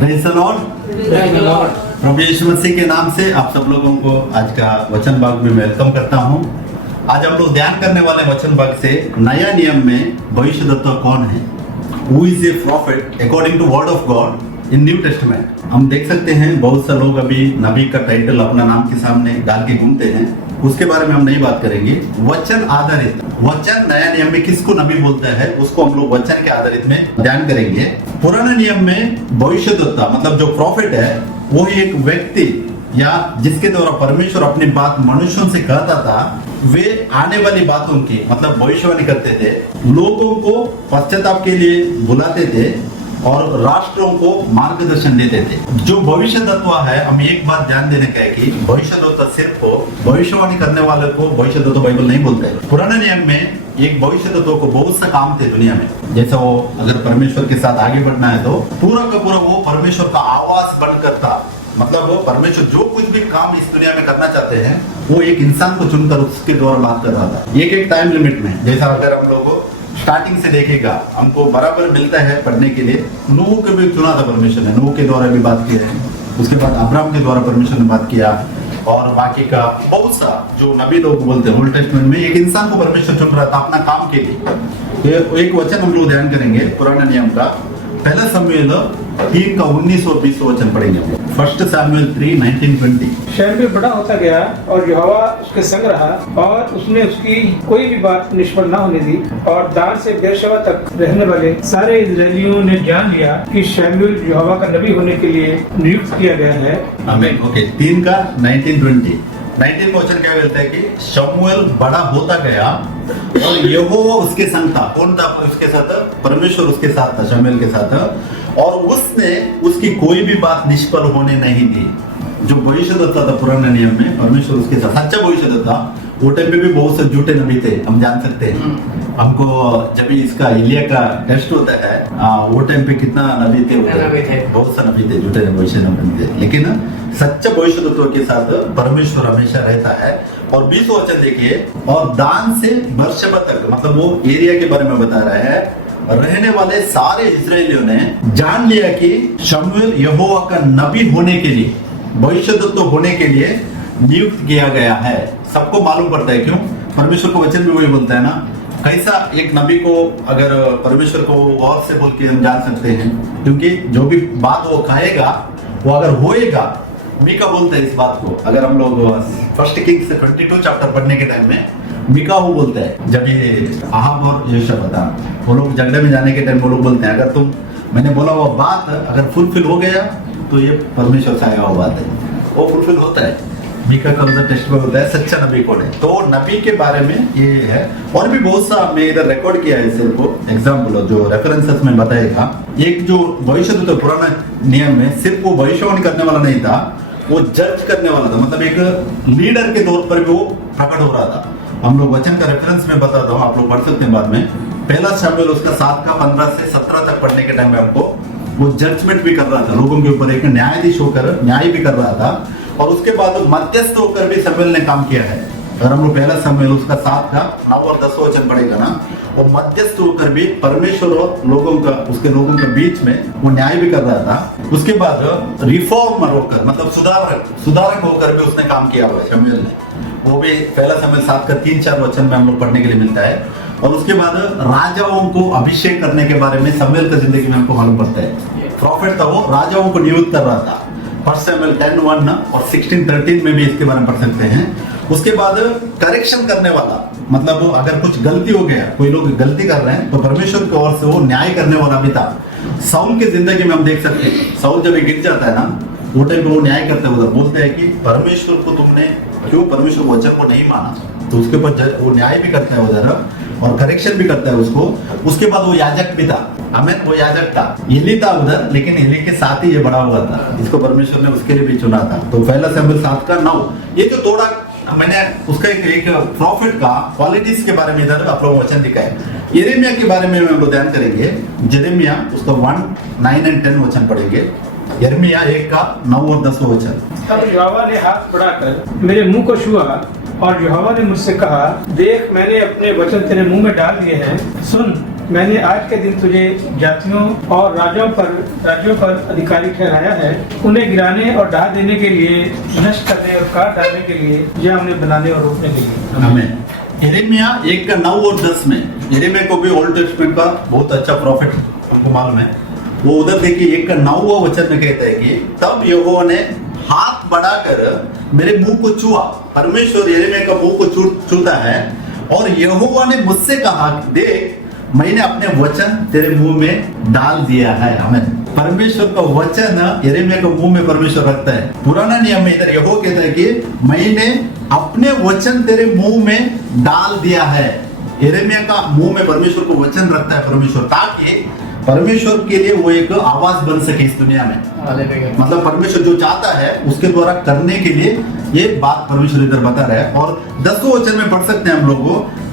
Praise the Lord. प्रभु यीशु मसीह के नाम से आप सब लोगों को आज का वचन भाग में वेलकम करता हूं। आज हम लोग ध्यान करने वाले वचन भाग से नया नियम में भविष्यद्वक्ता कौन है, who is a prophet according to word of God in New Testament. हम देख सकते हैं बहुत से लोग अभी नबी का टाइटल अपना नाम के सामने डाल के घूमते हैं, उसके बारे में हम नहीं बात करेंगे। वचन आधारित, वचन नया नियम में किसको नबी बोलता है उसको हम लोग वचन के आधारित में ध्यान करेंगे। पुराने नियम में भविष्यद्वक्ता मतलब जो प्रॉफिट है वो ही एक व्यक्ति या जिसके द्वारा परमेश्वर अपनी बात मनुष्यों से कहता था, वे आने वाली बातों की मतलब भविष्यवाणी करते थे, लोगों को पश्चाताप के लिए बुलाते थे और राष्ट्रों को मार्गदर्शन देते थे। जो भविष्यद्वक्ता है, हम एक बात ध्यान देने का है कि भविष्यद्वक्ता सिर्फ भविष्यवाणी करने वाले को भविष्यद्वक्ता बाइबल नहीं बोलता है। पुराने नियम में एक भविष्यद्वक्ता को बहुत सा काम थे दुनिया में, जैसे वो अगर परमेश्वर के साथ आगे बढ़ना है तो पूरा का पूरा वो परमेश्वर का आवाज बनकर था। मतलब वो परमेश्वर जो कुछ भी काम इस दुनिया में करना चाहते हैं वो एक इंसान को चुनकर उसके द्वारा बात कर रहा था, एक टाइम लिमिट में। जैसा अगर हम लोग स्टार्टिंग से देखेगा हमको बराबर मिलता है पढ़ने के लिए। नूह को भी चुना था परमेश्वर ने, नूह के द्वारा भी बात की है, उसके बाद अब्राहम के द्वारा परमेश्वर ने बात किया, और बाकी का बहुत सा जो नबी लोग बोलते हैं ओल्ड टेस्टमेंट में एक इंसान को परमेश्वर चुन रहा था अपना काम के लिए। एक वचन हम लोग ध्यान करेंगे पुराने नियम का, पहला शमूएल 3 का 19 और 20 वचन पढ़ेंगे। फर्स्ट शमूएल 3 19-20। शमूएल बड़ा होता गया और यहोवा उसके संग रहा और उसने उसकी कोई भी बात निष्फल न होने दी, और दान से बेरशेबा तक रहने वाले सारे इस्राएलियों ने जान लिया कि शमूएल यहोवा का नबी होने के लिए नियुक्त किया गया है। आमीन। ओके, 3 का 19-20 वचन क्या बोलता है कि शमूएल बड़ा होता गया और यहोवा उसके संग था। कौन था उसके साथ? परमेश्वर उसके साथ था, शमूएल के साथ, और उसने उसकी कोई भी बात निष्फल होने नहीं दी। जो भविष्यद्वक्ता था पुराने नियम में, परमेश्वर उसके साथ सच्चा भविष्यद्वक्ता। वो टाइम पे भी बहुत से झूठे नबी थे, हम जान सकते हैं। हमको जब भी इसका एलिया का टेस्ट होता है, वो टाइम पे कितना नबी थे, बहुत से नबी थे, झूठे भविष्य नबी थे, लेकिन सच्चा भविष्यद्वक्ता के साथ परमेश्वर हमेशा रहता है। और 20 वचन देखिए, और दान से बेरशेबा तक मतलब वो एरिया के बारे में बता रहा है, रहने वाले सारे इस्राएलियों ने जान लिया कि शमूएल यहोवा का नबी होने के लिए, भविष्यद्वक्ता होने के लिए नियुक्त किया गया है। सबको मालूम पड़ता है, क्यों? परमेश्वर को वचन भी वही बोलता है ना। कैसा एक नबी को अगर परमेश्वर को और से बोल के हम जान सकते हैं, क्योंकि जो भी बात वो कहेगा वो अगर होएगा। मीका बोलता है इस बात को, अगर हम लोग फर्स्ट किंग से 22 चैप्टर पढ़ने के टाइम में मीका वो बोलता है, जब ये अहाब और यहोशापात वो लोग झगड़े में जाने के टाइम वो लोग बोलते हैं, अगर मैंने बोला वो बात अगर फुलफिल हो गया तो ये परमेश्वर से आया हुआ बात है, वो फुलफिल होता है। मीका का मतलब टेस्ट में होता है सच्चा नबी कौन है। तो नबी के बारे में ये है, और भी बहुत सा मैं इधर रिकॉर्ड किया है सिर्फ एग्जाम्पल जो रेफरेंसेस में बताएगा। एक जो भविष्यद्वक्ता पुराना नियम में सिर्फ वो भविष्यवाणी करने वाला नहीं था, वो जज करने वाला था, मतलब एक लीडर के तौर पर भी वो प्रकट हो रहा था। हम लोग वचन का रेफरेंस में बताता हूँ, आप लोग पढ़ सकते हैं बाद में। पहला शमूएल उसका 7 का 15 से 17 तक पढ़ने के टाइम में हमको वो जजमेंट भी कर रहा था, लोगों के ऊपर एक न्यायाधीश होकर न्याय भी कर रहा था, और उसके बाद मध्यस्थ होकर भी शमूएल ने काम किया है। अगर हम लोग पहला शमूएल उसका 7 का 9 और 10 वचन पढ़ेगा ना, और मध्यस्थ होकर भी परमेश्वर और लोगों का लोगों के बीच में वो न्याय भी कर रहा था। उसके बाद रिफॉर्मर होकर मतलब सुधारक होकर भी उसने काम किया हुआ है शमूएल ने। वो भी पहला शमूएल 7 का 3-4 वचन में हम लोग पढ़ने के लिए मिलता है। और उसके बाद राजाओं को अभिषेक करने के बारे में शमूएल की जिंदगी में हमको मालूम पड़ता है। प्रॉफिट था, वो राजाओं को नियुक्त कर रहा था। फर्स्ट शमूएल 10:1 और 16:13 में भी इसके बारे में पढ़ सकते हैं। उसके बाद करेक्शन करने वाला, मतलब अगर कुछ गलती हो गया, कोई लोग गलती कर रहे हैं तो परमेश्वर की ओर से वो न्याय करने वाला भी था। साउल की जिंदगी में हम देख सकते हैं, साउल जब गिर जाता है ना, वो टाइम पे वो न्याय करते हैं, उधर बोलते हैं कि परमेश्वर को तुमने क्यों परमेश्वर वचन को नहीं माना, तो उसके ऊपर वो न्याय भी करता है उधर और करेक्शन भी करता है उसको। उसके बाद वो याजक भी था, आमीन, वो याजक था, एली था उधर, लेकिन एली के साथ ही ये बड़ा हुआ था, इसको परमेश्वर ने उसके लिए भी चुना था। तो पहला शमूएल 7 का 9, ये जो थोड़ा मैंने उसका एक प्रॉफिट का क्वालिटीज के बारे में इधर आप लोग वचन दिखाए। यिर्मयाह के बारे में हम लोग ध्यान करेंगे। यिर्मयाह उसका 1, 9 और 10 वचन पढ़ेंगे। यिर्मयाह 1 का 9 और 10 वचन। तब यहोवा ने हाथ बढ़ाकर मेरे मुंह को छुआ और यहोवा ने मुझसे कहा, देख मैंने अपने वचन तेरे मुंह में डाल दिए हैं, सुन मैंने आज के दिन तुझे जातियों और राज्यों पर अधिकारी ठहराया है, उन्हें गिराने और ढा देने के लिए, नष्ट करने और काट डालने के लिए, या उन्हें बनाने और रोकने के लिए। आमीन। यिर्मयाह 1:9 और 10 में, यिर्मयाह को भी ओल्ड टेस्टमेंट का बहुत अच्छा प्रॉफिट हमको मालूम है। वो उधर देखिए 1:9 वचन में कहता है कि तब यहोवा ने हाथ बढ़ाकर मेरे मुंह को छुआ। परमेश्वर यिर्मयाह का मुंह को छूता है और यहोवा ने मुझसे कहा, देख मैंने अपने वचन तेरे मुंह में डाल दिया है। आमीन। परमेश्वर का वचन यिर्मयाह के मुंह में परमेश्वर रखता है। पुराना नियम में इधर यहोवा कहता है कि मैंने अपने वचन तेरे मुंह में डाल दिया है। यिर्मयाह का मुंह में परमेश्वर को वचन रखता है परमेश्वर, ताकि परमेश्वर के लिए वो एक आवाज बन सके इस दुनिया में। मतलब परमेश्वर जो चाहता है उसके द्वारा करने के लिए ये बात परमेश्वर इधर बता रहा है। और 10वें वचन में पढ़ सकते हैं हम लोग,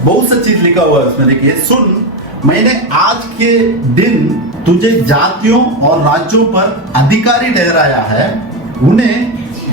बहुत सा चीज लिखा हुआ है उसमें। देखिए, सुन मैंने आज के दिन तुझे जातियों और राज्यों पर अधिकारी ठहराया है, उन्हें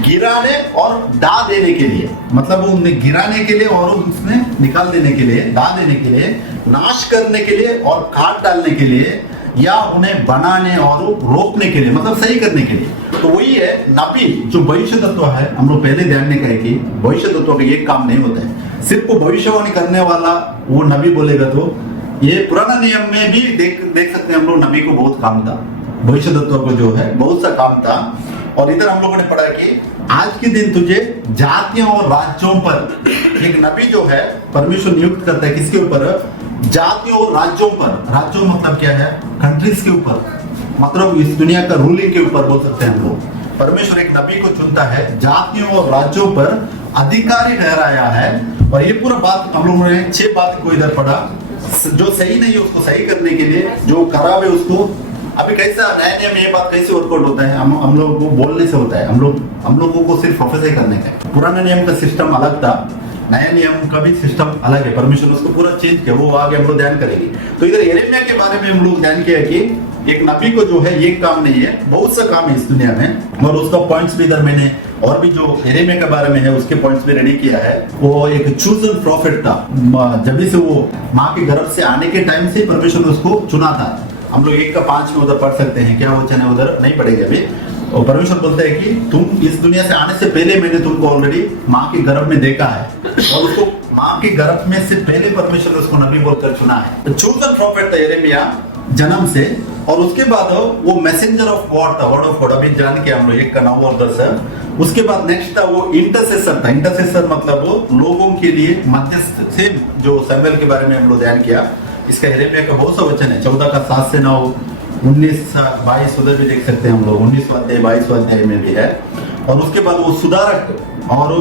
गिराने और ढा देने के लिए। मतलब उन्हें गिराने के लिए और उसने निकाल देने के लिए, ढा देने के लिए, नाश करने के लिए और काट डालने के लिए, या उन्हें बनाने और रोकने के लिए, मतलब सही करने के लिए। तो वही है नबी जो भविष्य तत्व है। हम लोग पहले ध्यान में कहे कि भविष्य तत्व का ये काम नहीं होता है, सिर्फ भविष्यवाणी करने वाला वो नबी बोलेगा। तो ये पुराना नियम में भी देख सकते हैं हम लोग, नबी को बहुत काम था, भविष्य तत्व को जो है बहुत सा काम था। और इधर हम लोगों ने पढ़ा कि आज के दिन तुझे जातियों और राज्यों पर, एक नबी जो है परमेश्वर नियुक्त करता है किसके ऊपर? जातियों और राज्यों पर। राज्यों मतलब क्या है? कंट्रीज के ऊपर, मतलब इस दुनिया का रूलिंग के ऊपर बोल सकते हैं हम लोग। परमेश्वर एक नबी को चुनता है, जातियों और राज्यों पर अधिकारी ठहराया है। और ये पूरा बात हम लोगों ने 6 बात को इधर पढ़ा। जो सही नहीं है उसको सही करने के लिए, जो खराब है उसको। अभी कैसा नया नियम ये बात कैसे वर्कआउट होता है? हम लोगों को बोलने से होता है, हम लोगों को सिर्फ प्रोफेसर करने का है। पुराना नियम का सिस्टम अलग था, नया नियम का भी सिस्टम अलग है। परमेश्वर उसको पूरा चेंज किया, वो आगे हम लोग ध्यान करेंगे। तो इधर यिर्मयाह के बारे में हम लोग ध्यान किया कि एक नबी को जो है ये काम नहीं है, बहुत सा काम है इस दुनिया में। और उसका पॉइंट्स भी इधर मैंने, और भी जो यिर्मयाह के बारे में है उसके पॉइंट्स भी रेडी किया है। वो एक चूजन प्रॉफिट था, जब से वो माँ के गर्भ से आने के टाइम से परमेश्वर ने उसको चुना था। हम लोग 1:5 में उधर पढ़ सकते हैं, क्या वचन है उधर नहीं पढ़ेंगे अभी। और परमेश्वर बोलता है कि तुम इस दुनिया से आने से पहले मैंने तुमको ऑलरेडी माँ के गर्भ में देखा है, और उसको माँ के गर्भ में से पहले परमेश्वर ने उसको नबी बोलकर चुना है। चूजन प्रॉफिट था यिर्मयाह जन्म से। और उसके बाद वो मैसेंजर ऑफ गॉड था, वर्ड ऑफ गॉड। अभी जान के हम लोग 1:9 और 10 है। उसके बाद नेक्स्ट था वो इंटरसेसर था। इंटरसेसर मतलब वो लोगों के लिए मध्यस्थ से, जो सैमुएल के बारे में हम लोग ध्यान किया। इसका यिर्मयाह का बहुत सा वचन है, 14 का 7 से 9, 19 22 उधर भी देख सकते हैं हम लोग, 19वां अध्याय 22वां अध्याय में भी है। और उसके बाद वो सुधारक और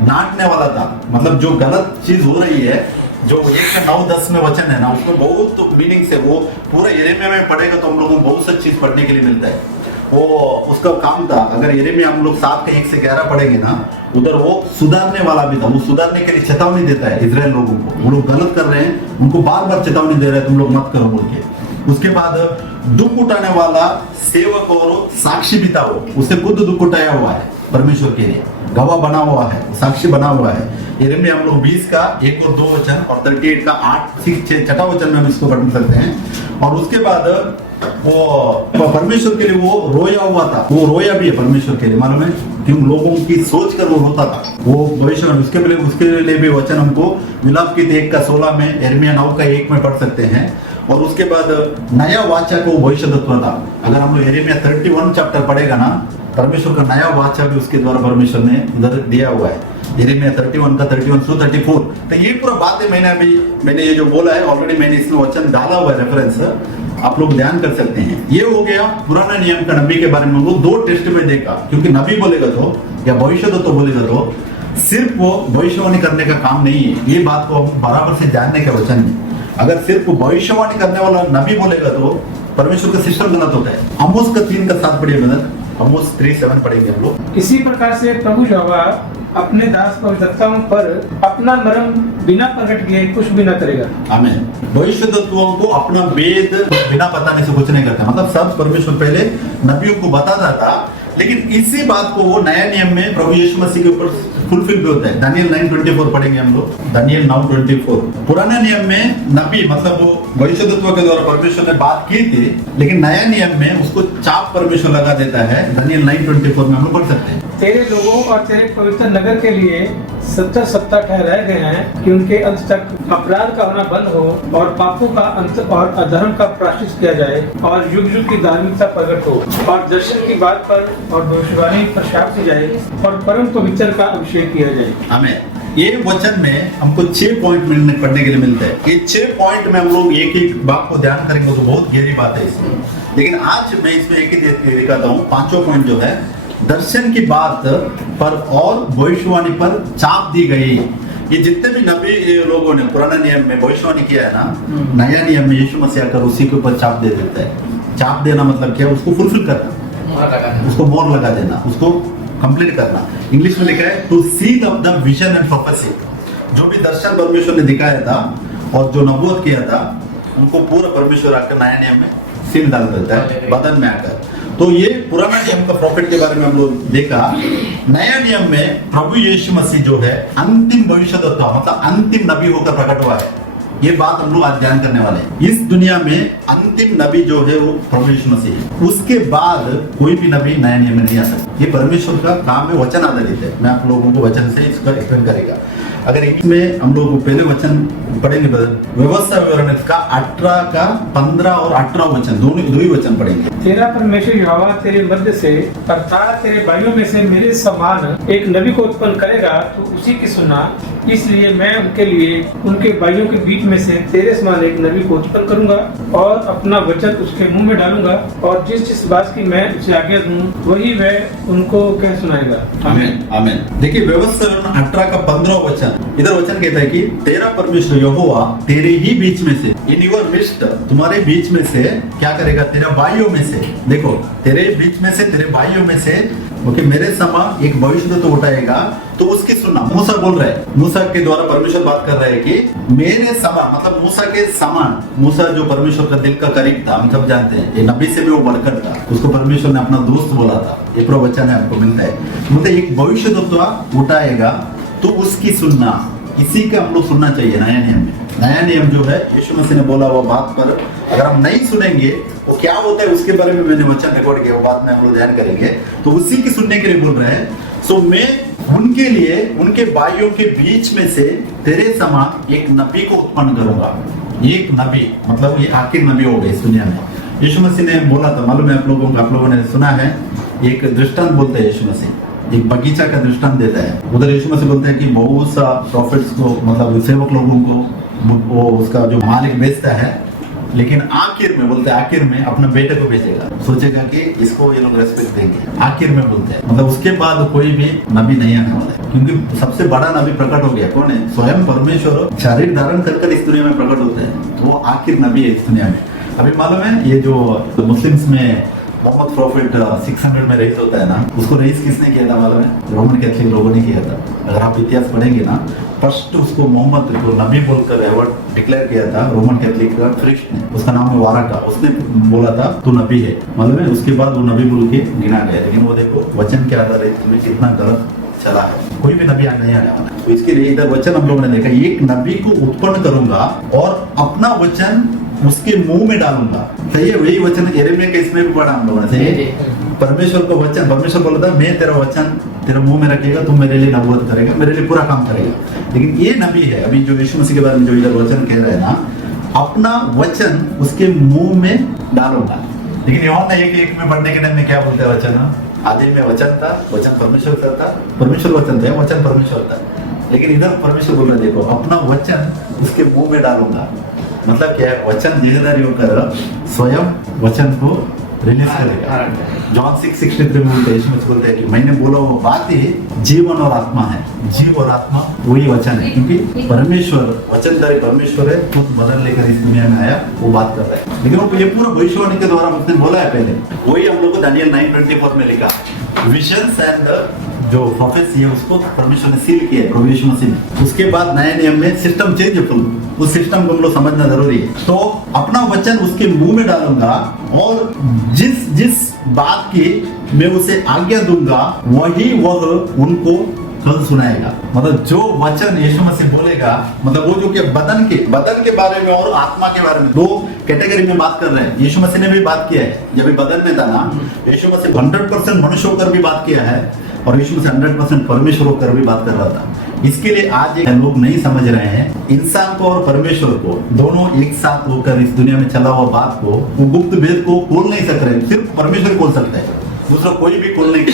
डांटने वाला था, मतलब जो गलत चीज हो रही है, जो 1:9-10 में वचन है ना, उसमें बहुत मीनिंग से वो पूरा यिर्मयाह में पढ़ेगा तो हम लोगों को बहुत सा चीज पढ़ने के लिए मिलता है। वो उसका काम था। अगर यिर्मयाह हम लोग 7 के 1 से 11 पढ़ेंगे ना, उधर वो सुधारने वाला भी था। वो सुधारने के लिए चेतावनी देता है इजराइल लोगों को, वो लोग गलत कर रहे हैं, उनको बार बार चेतावनी दे रहे हैं तुम लोग मत करो बोल के। उसके बाद दुख उठाने वाला सेवक और साक्षी भी था, वो उससे खुद दुख उठाया हुआ है परमेश्वर के लिए, गवाह बना हुआ है, साक्षी बना हुआ है। यिर्मयाह हम लोग 20 का 1 और 2 वचन और 38 का 8 6 छठा वचन में हम इसको पढ़ सकते हैं। और उसके बाद वो परमेश्वर के लिए वो रोया हुआ था, वो रोया भी है परमेश्वर के लिए, मालूम है कि उन लोगों की सोच कर वो रोता था, वो भविष्य में। उसके लिए भी वचन हमको विलाप गीत 1 का 16 में, यिर्मयाह 9 का 1 में पढ़ सकते हैं। और उसके बाद नया वाचा को वैश्य तत्व था। अगर हम लोग यिर्मयाह 31 चैप्टर पढ़ेगा ना, परमेश्वर का नया वाचा भी उसके द्वारा परमेश्वर ने उधर दिया हुआ है। यिर्मयाह 31 का 31 से 34। तो ये पूरा बातें मैंने ये जो बोला है ऑलरेडी, मैंने इसमें वचन डाला हुआ है, रेफरेंस आप लोग ध्यान कर सकते हैं। ये हो गया पुराना नियम का नबी के बारे में। वो 2 टेस्ट में देखा, क्योंकि नबी बोलेगा तो या भविष्य तो बोलेगा तो सिर्फ वो भविष्यवाणी करने का काम नहीं है। ये बात को हम बराबर से जानने का वचन में, अगर सिर्फ भविष्यवाणी करने वाला नबी बोलेगा तो परमेश्वर का सिस्टम गलत होता है। आमोस का 3 का 7 पढ़िए ब्रदर, आमोस 3:7 पढ़ेंगे हम लोग। इसी प्रकार से प्रभु यहोवा अपने दास पवित्रताओं पर अपना मर्म बिना प्रकट किए कुछ भी न करेगा। आमीन। भविष्य तत्वों को अपना वेद बिना बताने से कुछ नहीं करता, मतलब सब परमेश्वर पहले नबियों को बताता था। लेकिन इसी बात को वो नया नियम में प्रभु यीशु मसीह के ऊपर फुलफिल भी होता है। दानियल 9:24 पढ़ेंगे हम लोग, दानियल 9:24। पुराने नियम में नबी मतलब वो भविष्यद्वक्ता के द्वारा परमेश्वर ने बात की थी, लेकिन नया नियम में उसको चाप परमेश्वर लगा देता है। दानियल 9:24 में हम लोग पढ़ सकते हैं, तेरे लोगों और तेरे पवित्र नगर के लिए 70 सप्ताह ठहराए गए हैं कि उनके अंत तक अपराध का होना बंद हो और पापों का अंत और अधर्म का प्रायश्चित किया जाए और युग युग की धार्मिकता प्रकट हो और दर्शन की बात पर और भविष्यवाणी पर शाप की जाए और परम पवित्र का अभिषेक किया जाए। हमें ये वचन में हमको 6 पॉइंट मिलने पढ़ने के लिए मिलता है। ये 6 पॉइंट में हम लोग एक एक बात को ध्यान करेंगे तो बहुत गहरी बात है इसमें, लेकिन आज मैं इसमें एक ही दिखाता हूँ। 5 पॉइंट जो है दर्शन की बात पर और भविष्यवाणी पर चाप दी गई। ये जितने भी नबी लोगों ने पुराने नियम में भविष्यवाणी किया है ना, नया नियम में यीशु मसीह आकर उसी के ऊपर चाप दे देता है। चाप देना मतलब क्या? उसको फुलफिल करना, उसको मोहर लगा देना, उसको कंप्लीट करना। इंग्लिश में लिखा है to seal of the vision and prophecy. जो भी दर्शन परमेश्वर ने दिखाया था और जो नबूवत किया था उनको पूरा परमेश्वर आकर नया नियम में सील डाल देता है बदन में आकर। तो ये पुराना नियम का प्रॉफिट के बारे में हम लोग देखा। नया नियम में प्रभु यीशु मसीह जो है अंतिम भविष्यद्वक्ता मतलब अंतिम नबी होकर प्रकट हुआ है। ये बात हम लोग आज ध्यान करने वाले हैं। इस दुनिया में अंतिम नबी जो है वो प्रभु यीशु मसीह है। उसके बाद कोई भी नबी नया नियम में नहीं आ सकता। ये परमेश्वर का काम है, वचन आधारित है। मैं आप लोगों को वचन से इसका एक्सप्लेन करेगा। अगर इंग्लिश में हम लोग पहले वचन पढ़ेंगे व्यवस्था विवरण का 18 का 15 और 18 वचन दो ही वचन पढ़ेंगे। तेरा परमेश्वर यहोवा तेरे मध्य से अर्थात तेरे भाइयों में से मेरे समान एक नबी को उत्पन्न करेगा तो उसी की सुनना। इसलिए मैं उनके लिए उनके भाइयों के बीच में से तेरे समान एक नबी को उत्पन्न करूंगा और अपना वचन उसके मुंह में डालूंगा और जिस जिस बात की मैं उसे आज्ञा दूं वही वह उनको कह सुनाएगा। आमीन आमीन। देखिए व्यवस्था विवरण 18 का 15 वचन, इधर वचन कहता है कि तेरा परमेश्वर यहोवा तेरे ही बीच में से, इन योर मिस्ट, तुम्हारे बीच में से क्या करेगा? तेरा भाइयों में से, देखो तेरे बीच में से, तेरे भाइयों में से ओके मेरे समान एक भविष्यद्वक्ता उठाएगा तो उसकी सुनना। मूसा बोल रहा है, मूसा के द्वारा परमेश्वर बात कर रहा है कि मेरे समान मतलब मूसा के समान। मूसा जो परमेश्वर का दिल का करीब था, हम सब जानते हैं। ये नबी से भी वो बढ़कर था, उसको परमेश्वर ने अपना दोस्त बोला था। ये प्रवचन है आपको मिलता है। मतलब एक भविष्यद्वक्ता उठाएगा तो उसकी सुनना। इसी का हम लोग सुनना चाहिए नया नियम में। नया नियम जो है यीशु मसीह ने बोला हुआ बात पर अगर हम नहीं सुनेंगे वो क्या होता है उसके बारे में मैंने वचन रिकॉर्ड किया, वो बात में हम लोग ध्यान करेंगे। तो उसी की सुनने के लिए बोल रहे हैं। सो मैं उनके लिए उनके भाइयों के बीच में से तेरे समान एक नबी को उत्पन्न करूंगा। एक नबी मतलब ये आखिर नबी हो गए इस दुनिया में। यीशु मसीह ने बोला था, मालूम है आप लोगों ने सुना है, एक दृष्टांत बोलते हैं यीशु मसीह, एक बगीचा का दृष्टांत देता है। उधर यीशु मसीह बोलते हैं कि बहुत सा प्रॉफिट्स को मतलब सेवक लोगों को वो उसका जो मालिक बेचता है, लेकिन आखिर में बोलते हैं आखिर में अपने बेटे को भेजेगा, सोचेगा कि इसको ये लोग रेस्पेक्ट देंगे। आखिर में बोलते हैं मतलब उसके बाद कोई भी नबी नहीं आने वाला है, क्योंकि सबसे बड़ा नबी प्रकट हो गया। कौन है? स्वयं परमेश्वर शरीर धारण कर इस दुनिया में प्रकट होते हैं, तो वो आखिर नबी है इस दुनिया में। अभी मालूम है ये जो मुस्लिम्स में मोहम्मद प्रॉफिट 600 में रईस होता है ना, उसको रईस किसने किया था मालूम है? रोमन कैथलिक लोगों ने किया था। अगर आप इतिहास पढ़ेंगे ना, फर्स्ट उसको मोहम्मद को नबी बोलकर अवार्ड डिक्लेयर किया था रोमन कैथलिक का प्रीस्ट ने, उसका नाम है वाराका। उसने बोला था तू नबी है, मालूम है? उसके बाद वो नबी बोल के गिना गया। लेकिन वो देखो वचन के आधार में कितना गलत चला है। कोई भी नबी नहीं आने वाला। तो इसके लिए इधर वचन हम लोगों ने देखा, एक नबी को उत्पन्न करूंगा और अपना वचन उसके मुंह में डालूंगा। सही है? वही वचन यिर्मयाह के इसमें भी पढ़ा हम लोगों ने। सही है? परमेश्वर को वचन, परमेश्वर बोला था मैं तेरा वचन तेरा मुंह में रखेगा, तुम मेरे लिए नबूवत करेगा, मेरे लिए पूरा काम करेगा। लेकिन ये नबी है अभी जो यीशु मसीह के बारे में जो इधर वचन कह रहे हैं ना, अपना वचन उसके मुंह में डालूंगा। लेकिन यूहन्ना 1:1 में पढ़ने के टाइम में क्या बोलते हैं वचन? आदि में वचन था, वचन परमेश्वर था, परमेश्वर वचन था, वचन परमेश्वर था। लेकिन इधर परमेश्वर बोल रहे देखो अपना वचन उसके मुंह में डालूंगा। मतलब क्या है? वचन देहधारी होकर स्वयं वचन को रिलीज करेगा। जॉन 6:63 में बोलते हैं कि मैंने बोला वो बात ही जीवन और आत्मा है। जीव और आत्मा वही वचन है, क्योंकि परमेश्वर वचनधारी परमेश्वर है, खुद बदल लेकर इस दुनिया में आया, वो बात कर रहा है। लेकिन वो ये पूरा भविष्यवाणी के द्वारा उसने बोला है पहले, वही हम लोग को दानियल 9:24 में लिखा। विजन्स एंड जो प्रोफेसी है उसको परमेश्वर ने सील किया है प्रभु यीशु मसीह ने। उसके बाद नए नियम में सिस्टम चेंज है, उस सिस्टम को हम लोग समझना जरूरी है। तो अपना वचन उसके मुंह में डालूंगा और जिस जिस बात की मैं उसे आज्ञा दूंगा वही वह उनको कल सुनाएगा। मतलब जो वचन यीशु मसीह बोलेगा, मतलब वो जो कि बदन के बारे में और आत्मा के बारे में दो कैटेगरी में बात कर रहे हैं। यीशु मसीह ने भी बात किया है, जब ये बदन में था ना, यीशु मसीह 100% मनुष्य होकर भी बात किया है और यीशु मसीह 100% परमेश्वर होकर भी बात कर रहा था। इसके लिए आज एक लोग नहीं समझ रहे हैं, इंसान को और परमेश्वर को दोनों एक साथ होकर इस दुनिया में चला हुआ बात को, वो गुप्त भेद को खोल नहीं सक रहे, सिर्फ परमेश्वर खोल सकता है, दूसरा कोई भी खोल नहीं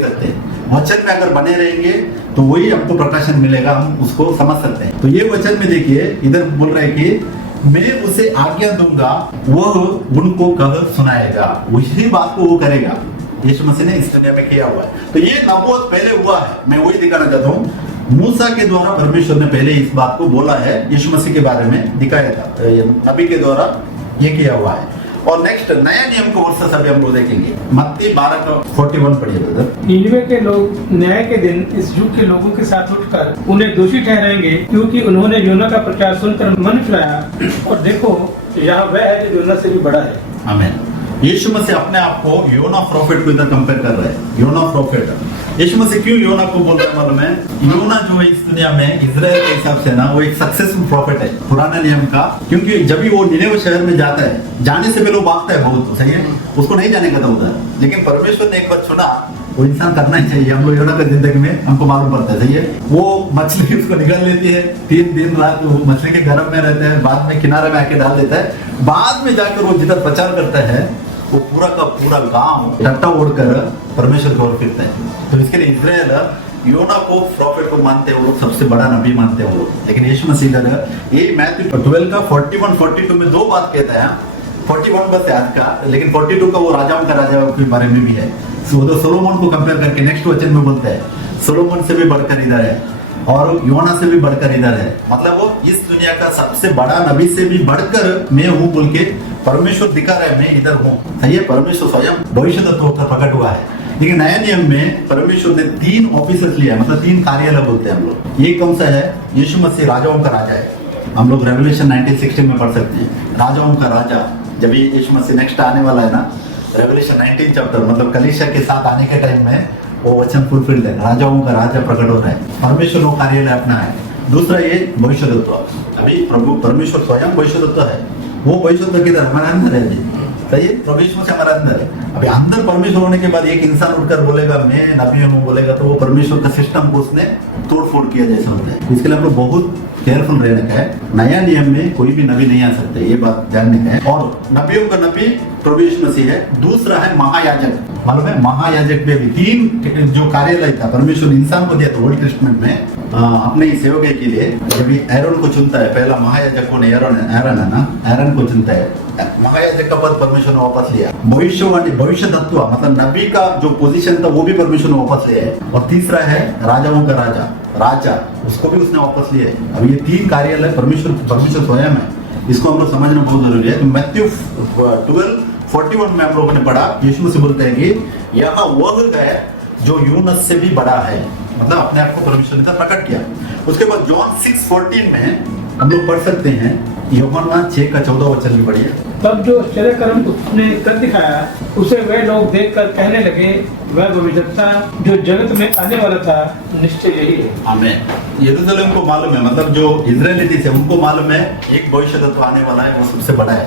सकते। वचन में अगर बने रहेंगे तो वही हमको प्रकाशन मिलेगा, हम उसको समझ सकते हैं। तो ये वचन में देखिए, इधर बोल रहे हैं कि मैं उसे आज्ञा दूंगा, वह उनको कह सुनाएगा, उसी बात को वो करेगा। यीशु मसीह ने इस दुनिया में किया हुआ है। तो ये नबूवत पहले हुआ है, मैं वही दिखाना चाहता हूँ। मूसा के द्वारा परमेश्वर ने पहले इस बात को बोला है, यीशु मसीह के बारे में दिखाया था, नबी के द्वारा ये किया हुआ है। और नेक्स्ट नया नियम को वर्ष अभी हम लोग देखेंगे, मत्ती 12:41 पढ़िए ब्रदर। निनवे के लोग न्याय के दिन इस युग के लोगों के साथ उठकर उन्हें दोषी ठहराएंगे, क्योंकि उन्होंने योना का प्रचार सुनकर मन फिराया, और देखो यहाँ वह है जो योना से भी बड़ा है। आमीन। यीशु मसीह अपने आप को योना प्रॉफिट को इधर कंपेयर कर रहे हैं। योना प्रॉफिट, यीशु मसीह क्यों योना को बोल रहे हैं मालूम है? योना जो है इस दुनिया में इजराइल के हिसाब से ना, वो एक सक्सेसफुल प्रॉफिट है पुराने नियम का, क्योंकि जब भी वो निनेवे शहर में जाता है, जाने से पहले वो भागता है बहुत, सही है, उसको नहीं जाने का था उधर, लेकिन परमेश्वर ने एक बार चुना, वो इंसान करना ही चाहिए। हम लोग योना की जिंदगी में हमको मालूम पड़ता है, सही है, वो मछली उसको निकाल लेती है, 3 दिन रात वो मछली के गर्भ में रहता है, बाद में किनारे में आके डाल देता है, बाद में जाकर वो जिधर प्रचार करता है, वो पूरा का पूरा गांव टट्टा ओढ़कर परमेश्वर की ओर फिरता है। तो इसके लिए इजराइल योना को प्रॉफिट को मानते हैं, वो लोग सबसे बड़ा नबी मानते हैं वो लोग। लेकिन यीशु मसीह ये मैथ्यू 12 का 41-42 में दो बात कहता है। 41 बस है आज का, लेकिन 42 का वो राजाओं का राजा के बारे में भी है। सोलोमन को कंपेयर करके नेक्स्ट वचन में बोलता है, सोलोमन से भी बढ़कर इधर है और योना से भी बढ़कर इधर है। मतलब वो इस दुनिया का सबसे बड़ा नबी से भी बढ़कर मैं हूँ बोल के परमेश्वर दिखा रहा है, मैं इधर हूँ, सही है। परमेश्वर स्वयं भविष्यद्वक्ता होकर प्रकट हुआ है। लेकिन नया नियम में परमेश्वर ने 3 ऑफिसर्स लिया, मतलब 3 कार्यालय बोलते हैं हम लोग। ये कौन सा है? यीशु मसीह राजाओं का राजा है। हम लोग रेवलेशन 19:16 में पढ़ सकते हैं, राजाओं का राजा। जब ये यीशु मसीह नेक्स्ट आने वाला है ना, रेवलेशन 19 चैप्टर, मतलब कलीसिया के साथ आने के टाइम में वो वचन फुलफिल्ड है, राजाओं का राजा प्रकट हो रहा है। परमेश्वर वो कार्यालय अपना है। दूसरा ये भविष्यद्वक्ता, अभी प्रभु परमेश्वर स्वयं भविष्यद्वक्ता है। वो भविष्यद्वक्ता किधर? हमारे अंदर है जी, सही है, प्रभु यीशु मसीह हमारे अंदर है। अभी अंदर परमेश्वर होने के बाद एक इंसान उठकर बोलेगा मैं नबी हूँ बोलेगा, तो वो परमेश्वर का सिस्टम को उसने तोड़ फोड़ किया जैसा होता है। इसके लिए हमको बहुत केयरफुल रहने का है। नया नियम में कोई भी नबी नहीं आ सकते, ये बात जानने का है। और नबियों का नबी प्रभु यीशु मसीह है। दूसरा है महायाजक, मालूम है महायाजक में भी 3 जो कार्यालय था परमेश्वर इंसान को दिया था ओल्ड टेस्टामेंट में अपने सेवक के लिए। जब एरोन को चुनता है, पहला महायाजक कौन है? एरोन है ना, एरोन को चुनता है। महायाजक का पद परमेश्वर ने वापस लिया। भविष्यवाणी भविष्य तत्व मतलब नबी का जो पोजीशन था वो भी परमेश्वर ने वापस लिया है। और तीसरा है राजाओं का राजा, उसको भी उसने वापस लिया है। अब ये 3 कार्यालय परमेश्वर स्वयं है, इसको हम लोग समझना बहुत जरूरी है। तो मैथ्यू 12:41 में हम लोगों ने पढ़ा, यीशु मसीह बोलते हैं कि यहाँ वह है जो यूनस से भी बड़ा है, मतलब अपने आप को परमेश्वर ने प्रकट किया। उसके बाद जॉन 6:14 में हम लोग पढ़ सकते हैं, यूहन्ना 6:14 वचन भी पढ़िए। तब जो आश्चर्य कर्म उसने कर दिखाया, उसे वे लोग देखकर कहने लगे, वह भविष्यद्वक्ता जो जगत में आने वाला था निश्चय यही है। आमीन। यरूशलेम को मालूम है, मतलब जो इजरायलिटीज है उनको मालूम है एक भविष्यद्वक्ता आने वाला है, वो सबसे बड़ा है।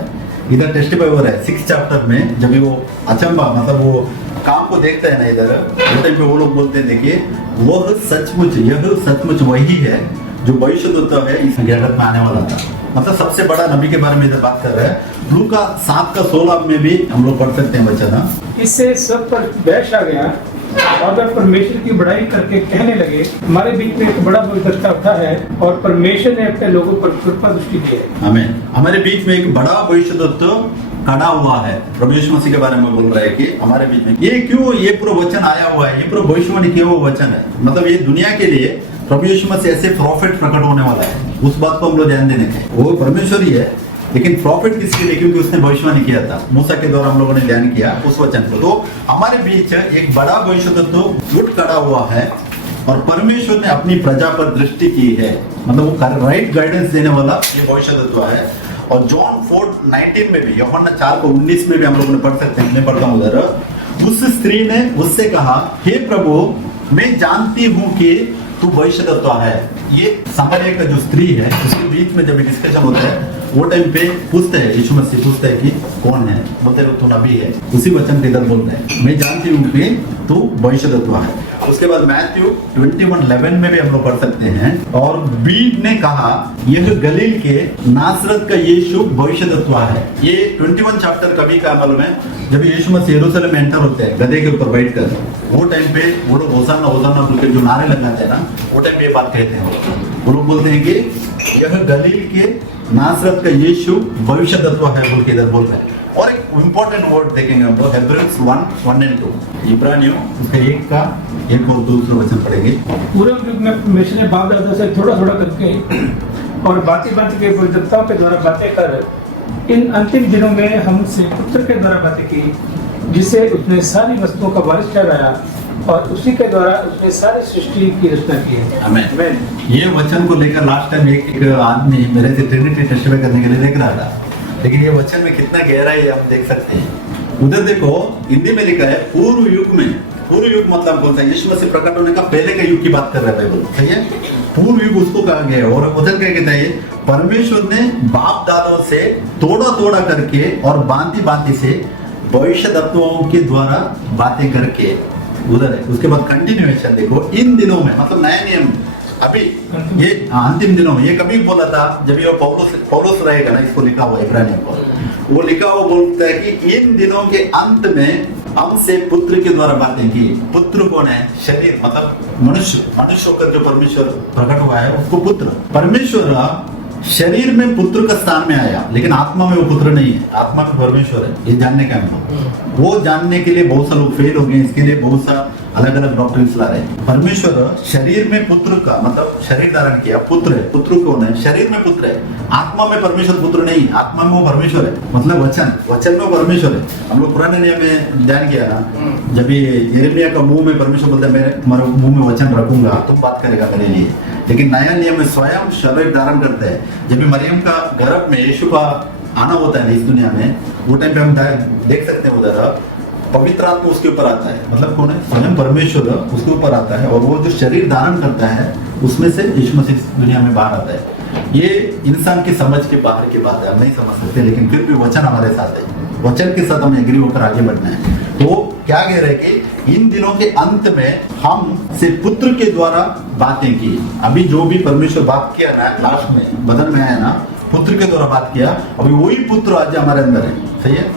इधर टेस्टिफाई हो रहा है 6 चैप्टर में, जब वो अचंबा मतलब वो काम को देखता है ना इधर, उस टाइम पे वो लोग बोलते हैं देखिए वह सचमुच वही है जो भविष्यद्वक्ता है इस जगत में आने वाला था। मतलब सबसे बड़ा नबी के बारे में इधर बात कर रहे हैं। लूका 7:16 में भी हम लोग पढ़ सकते हैं वचन। इससे सब पर बहस आ गया और वे परमेश्वर की बड़ाई करके कहने लगे, हमारे बीच में एक बड़ा भविष्यद्वक्ता उठा है और परमेश्वर ने अपने लोगों पर कृपा दृष्टि की है। आमीन। हमारे बीच में एक बड़ा भविष्यद्वक्ता खड़ा हुआ है। प्रभु यीशु मसीह के बारे में बोल रहा है कि हमारे बीच में ये क्यों, ये पूरा वचन आया हुआ है, ये पूरा भविष्यवाणी किया हुआ वचन है। मतलब ये दुनिया के लिए प्रभु यीशु मसीह ऐसे प्रॉफिट प्रकट होने वाला है, उस बात को हम लोग ध्यान देने का। वो परमेश्वर ही है, लेकिन प्रॉफिट किसके लिए? क्योंकि उसने भविष्यवाणी किया था, मूसा के द्वारा हम लोगों ने ध्यान किया उस वचन को। तो हमारे बीच एक बड़ा भविष्यद्वक्ता उठ खड़ा हुआ है और परमेश्वर ने अपनी प्रजा पर दृष्टि की है, मतलब वो राइट गाइडेंस देने वाला ये भविष्यद्वक्ता है। और जॉन 4:19 में भी, यूहन्ना 4:19 में भी हम लोगों ने पढ़ सकते हैं, मैं पढ़ता हूँ उधर। उस स्त्री ने उससे कहा, हे प्रभु मैं जानती हूँ कि तू भविष्यद्वक्ता है। ये समार्य का जो स्त्री है उसके बीच में जब डिस्कशन होता है वो टाइम पे पूछते हैं, यीशु मसीह पूछते हैं कि कौन है, बोलते हैं तू नबी है। उसी वचन के इधर बोलते हैं मैं जानती हूँ कि तू भविष्यद्वक्ता है। उसके बाद मैथ्यू 21:11 में भी हम लोग पढ़ सकते हैं, और बीड ने कहा यह गलील के नासरत का यीशु भविष्यद्वक्ता है। ये 21 चैप्टर कभी का अमल में जब यीशु मसीह यरूशलेम में एंटर होते हैं गधे के ऊपर बैठकर, वो टाइम पे वो लोग होसाना होसाना बोल के जो नारे लगाते हैं ना, वो टाइम पे ये बात कहते हैं। वो लोग बोलते हैं कि यह गलील के नासरत का यीशु भविष्यद्वक्ता है बोल के इधर बोल रहे हैं। और एक इंपॉर्टेंट वर्ड देखेंगे हम लोग हेब्रेय्स 1:1 और 2, इब्रानियों उसके एक और दूसरा वचन पढ़ेंगे। पूर्व युग में परमेश्वर ने बाप दादा से थोड़ा थोड़ा करके और बाती बाती के भविष्यवक्ताओं के द्वारा बातें कर इन अंतिम दिनों में हमसे पुत्र के द्वारा बातें की, जिसे उसने सारी वस्तुओं का वारिस ठहराया और उसी के द्वारा उसने सारी सृष्टि की रचना की है। आमीन। ये वचन को लेकर लास्ट टाइम एक आदमी मेरे से ट्रिनिटी टेस्टिफाई करने के लिए देख रहा था, लेकिन ये वचन में कितना गहराई है हम देख सकते हैं। उधर देखो हिंदी में लिखा है पूर्व युग में। पूर्व युग मतलब कौन सा? यीशु मसीह प्रकट होने का पहले का युग की बात कर रहा है बाइबल, सही है। पूर्व युग उसको कहा गया है। और उधर क्या कहता है, परमेश्वर ने बाप दादों से तोड़ा तोड़ा करके और बांती बांती से भविष्यद्वक्ताओं के द्वारा बातें करके, उधर है। उसके बाद कंटिन्यूएशन देखो, इन दिनों में मतलब नया नियम अभी ये अंतिम दिनों में, ये कभी बोला था जब ये पौलुस रहेगा ना, इसको लिखा हुआ इब्रानियों को, वो लिखा हुआ बोलता है कि इन दिनों के अंत में हमसे पुत्र के द्वारा बातें की। पुत्र कौन है? शरीर मतलब मनुष्य होकर जो परमेश्वर प्रकट हुआ है उसको पुत्र। परमेश्वर शरीर में पुत्र का स्थान में आया, लेकिन आत्मा में वो पुत्र नहीं है, आत्मा में परमेश्वर है। ये जानने का हम वो जानने के लिए बहुत सा लोग फेल हो गए, इसके लिए बहुत सा अलग अलग डॉक्टर्स ला रहे हैं। परमेश्वर शरीर में पुत्र का मतलब शरीर धारण किया, पुत्र है। पुत्र कौन है? शरीर में पुत्र है, आत्मा में परमेश्वर पुत्र नहीं है, आत्मा में वो परमेश्वर है। मतलब वचन में वो परमेश्वर है। हम लोग पुराने नियम में ध्यान किया ना, जब ये यिर्मयाह का मुंह में परमेश्वर बोलता है मेरे मुंह में वचन रखूंगा, तुम बात करेगा मेरे लिए। लेकिन नया नियम में स्वयं शरीर धारण करता है। जब मरियम का गर्भ में यीशु का आना होता है इस दुनिया में, वो टाइम पे हम देख सकते हैं उधर पवित्र आत्मा उसके ऊपर आता है। मतलब कौन है? स्वयं परमेश्वर उसके ऊपर आता है, और वो जो शरीर धारण करता है उसमें से यीशु मसीह दुनिया में बाहर आता है। ये इंसान की समझ के बाहर की बात है, हम नहीं समझ सकते, लेकिन फिर भी वचन हमारे साथ है। वचन के साथ हमें एग्री होकर आगे बढ़ना है। तो क्या कह रहे हैं कि इन दिनों के अंत में हम से पुत्र के द्वारा बातें की। अभी जो भी परमेश्वर बात किया ना लास्ट में बदन में आया ना, पुत्र के द्वारा बात किया, अभी वही पुत्र आज हमारे अंदर है, सही है।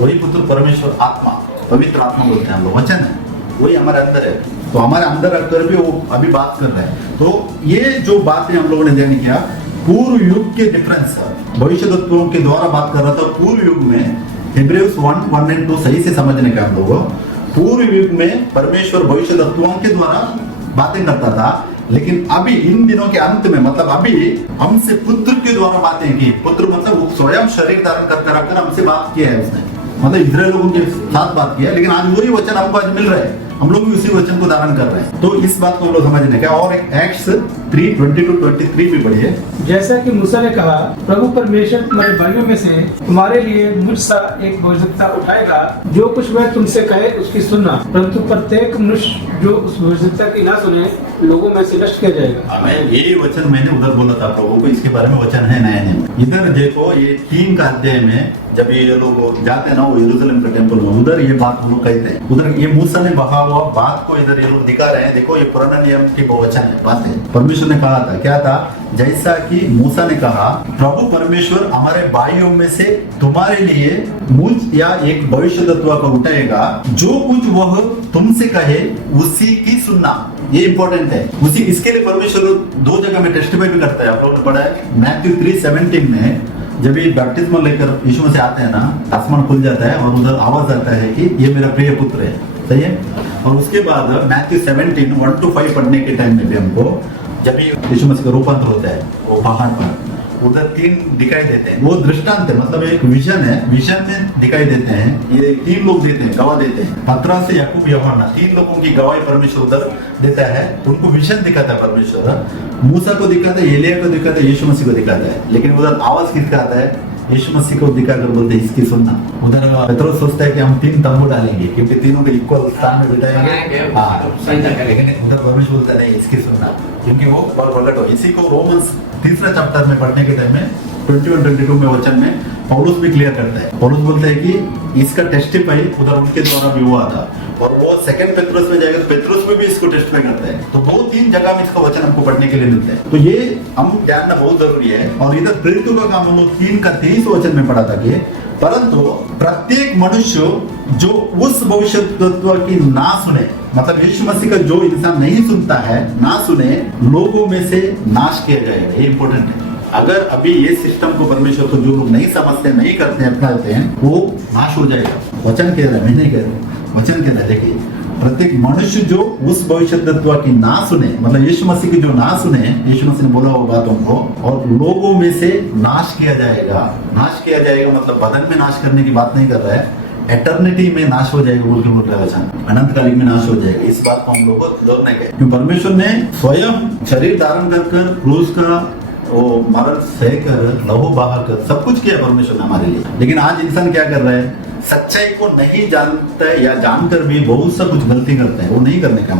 वही पुत्र परमेश्वर आत्मा, पवित्र आत्मा बोलते हैं हम लोग, वचन है, वही हमारे अंदर है। तो हमारे अंदर रखकर भी वो अभी बात कर रहे हैं। तो ये जो बातें हम लोगों ने ध्यान किया, पूर्व युग के डिफरेंस भविष्यद्वक्ताओं के द्वारा बात कर रहा था। पूर्व युग में हेब्रेय्स 1:1 और 2 सही से समझने का हम लोग, पूर्व युग में परमेश्वर भविष्यद्वक्ताओं के द्वारा बातें करता था, लेकिन अभी इन दिनों के अंत में मतलब अभी हमसे पुत्र के द्वारा बातें की। पुत्र मतलब वो स्वयं शरीर धारण कर हमसे बात किया है उसने, मतलब इजराइल लोगों के साथ बात किया। लेकिन आज वही वचन हमको आज मिल रहा है, हम लोग भी उसी वचन को धारण कर रहे हैं। तो इस बात को हम लोग समझने का। और एक एक्ट्स 3:22-23 भी पढ़िए। जैसा कि मूसा ने कहा, प्रभु परमेश्वर तुम्हारे भाइयों में से तुम्हारे लिए मुझ सा एक भविष्यद्वक्ता उठाएगा, जो कुछ वह तुमसे कहे उसकी सुनना, परंतु प्रत्येक मनुष्य जो उस भविष्यद्वक्ता की ना सुने लोगों में से नष्ट किया जाएगा। आमीन। यही वचन मैंने उधर बोला था प्रभु को, इसके बारे में वचन है नया नियम। इधर देखो ये 3 का अध्याय में जब ये लोग जाते हैं ना वो यरूशलेम के टेम्पल में, उधर ये बात हम लोग कहते हैं। उधर ये मूसा ने बहा हुआ बात को इधर ये लोग दिखा रहे हैं। देखो ये पुराना नियम की वचन है, बात है। परमेश्वर ने कहा था, क्या था? जैसा कि मूसा ने कहा, प्रभु परमेश्वर हमारे भाइयों में से तुम्हारे लिए मुझ या एक भविष्यद्वक्ता को उठाएगा, जो कुछ वह तुमसे कहे उसी की सुनना। ये इंपॉर्टेंट है। उसी इसके लिए परमेश्वर 2 जगह में टेस्टिफाई भी करता है। आप लोगों ने पढ़ा है मैथ्यू 3:17 में, जब ये बैप्टिज्म लेकर यीशु मसीह आते हैं ना, आसमान खुल जाता है और उधर आवाज आता है कि ये मेरा प्रिय पुत्र है, सही है। और उसके बाद मैथ्यू 17:1-5 पढ़ने के टाइम में भी हमको जब यीशु मसीह का रूपांतर होता है वो पहाड़ पर, उधर 3 दिखाई देते हैं। वो दृष्टांत है, मतलब एक विजन है, विजन में दिखाई देते हैं। ये 3 लोग देते हैं, गवाह देते हैं, पतरस से याकूब यूहन्ना, 3 लोगों की गवाही परमेश्वर उधर देता है। उनको विजन दिखाता है परमेश्वर, मूसा को दिखाता है, एलिया को दिखाता है, यीशु मसीह को दिखाता है। लेकिन उधर आवाज किसका आता है? यीशु मसीह को दिखाकर बोलते हैं इसकी सुनना। उधर पेट्रोस सोचता है कि हम 3 तंबू डालेंगे क्योंकि तीनों को इक्वल स्थान में बिठाएंगे। लेकिन उधर परमेश्वर बोलता नहीं इसकी सुनना, क्योंकि वो पलट हो। इसी को रोमन्स 3 चैप्टर में पढ़ने के टाइम में 21-22 में वचन में पौलुस भी क्लियर करता है। पौलुस बोलता है कि इसका टेस्टिफाई उधर उनके द्वारा भी हुआ था, और वो 2 पेट्रोस में जाएगा तो पेट्रोस में भी इसको टेस्टिफाई करता है। तो 2-3 जगह में इसका वचन हमको पढ़ने के लिए मिलता है। तो ये हम जानना बहुत जरूरी है। और इधर प्रेरितों का काम हम लोग 3:23 वचन में पढ़ा था कि परंतु प्रत्येक मनुष्य जो उस भविष्यद्वक्ता की ना सुने, मतलब यीशु मसीह का जो इंसान नहीं सुनता है, ना सुने, लोगों में से नाश किया जाएगा। ये इंपॉर्टेंट है। अगर अभी ये सिस्टम को परमेश्वर को जो लोग नहीं समझते, नहीं करते हैं, अपनाते हैं, वो नाश हो जाएगा। वचन कह रहा है, मैं नहीं कह रहा हूँ, वचन कह रहा है। देखिए, प्रत्येक मनुष्य जो उस भविष्यद्वक्ता की ना सुने, मतलब यीशु मसीह की जो ना सुने, यीशु मसीह ने बोला वो बातों को, और लोगों में से नाश किया जाएगा। नाश किया जाएगा मतलब बदन में नाश करने की बात नहीं कर रहा है, एटर्निटी में नाश हो जाएगा बोल के बोल रहा है वचन, अनंत कालिक में नाश हो जाएगा। इस बात को हम लोग को जोड़ने का, क्योंकि परमेश्वर ने स्वयं शरीर धारण कर क्रूस का वो मरण सहकर लहू बहाकर सब कुछ किया परमेश्वर ने हमारे लिए। लेकिन आज इंसान क्या कर रहा है, सच्चाई को नहीं जानता है, या जानकर भी बहुत सा कुछ गलती करता है, वो नहीं करने का।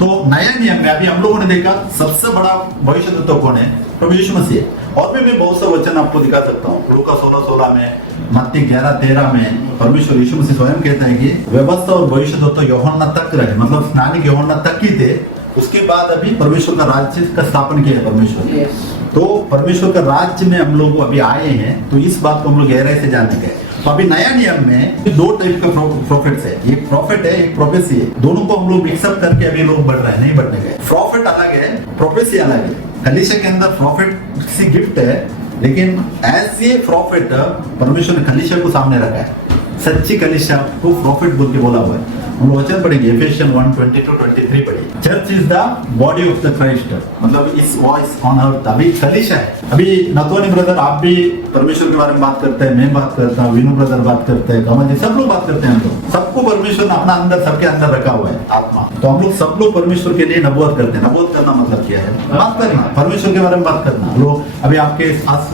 तो नया नियम में अभी हम लोगों ने देखा सबसे बड़ा भविष्यद्वक्ता कौन है, प्रभु यीशु मसीह। और भी मैं बहुत सा वचन आपको दिखा सकता हूँ। लूका 16:16 में, मत्ती 11:13 में परमेश्वर यीशु मसीह स्वयं कहते हैं कि व्यवस्था और भविष्यद्वक्ता यूहन्ना तक रहे, मतलब स्नानिक यूहन्ना तक ही थे। उसके बाद अभी परमेश्वर का राज्य का स्थापन किया है परमेश्वर। तो परमेश्वर का राज्य में हम लोग अभी आए हैं, तो इस बात को हम लोग गहराई से जानने के। तो अभी नया नियम में 2 टाइप का प्रॉफिट्स है, एक प्रॉफिट है, एक प्रोफेसी है। दोनों को हम लोग मिक्सअप करके अभी लोग बढ़ रहे हैं, नहीं बढ़ने गए। प्रॉफिट अलग है, प्रोफेसी अलग है। कलीसिया के अंदर प्रॉफिट सी गिफ्ट है, लेकिन ऐसे प्रॉफिट परमेश्वर ने कलीसिया को सामने रखा है। सच्ची कलीसिया को प्रॉफिट बोल के बोला हुआ है। हम वचन पढ़ेंगे, एफेसियन 1:22-23 पढ़िए। Church is the body of the Christ, मतलब इस वॉइस ऑन अर्थ अभी कलीसिया है। अभी नतोनी ब्रदर आप भी परमेश्वर के बारे में बात करते हैं, मैं बात करता हूँ, विनू ब्रदर बात करते हैं, कमल जी, सब लोग बात करते हैं। हम लोग सबको परमेश्वर ने अपना अंदर, सबके अंदर रखा हुआ है आत्मा। तो हम लोग सब लोग परमेश्वर के लिए नबूवत करते हैं। नबूवत करना मतलब क्या है, बात करना, परमेश्वर के बारे में बात करना। लोग अभी आपके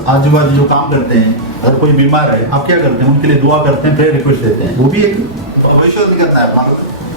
आजू बाजू जो काम करते हैं, अगर कोई बीमार है, आप क्या करते हैं, उनके लिए दुआ करते हैं, प्रेयर रिक्वेस्ट देते हैं, वो भी एक भविष्य करता है अपना।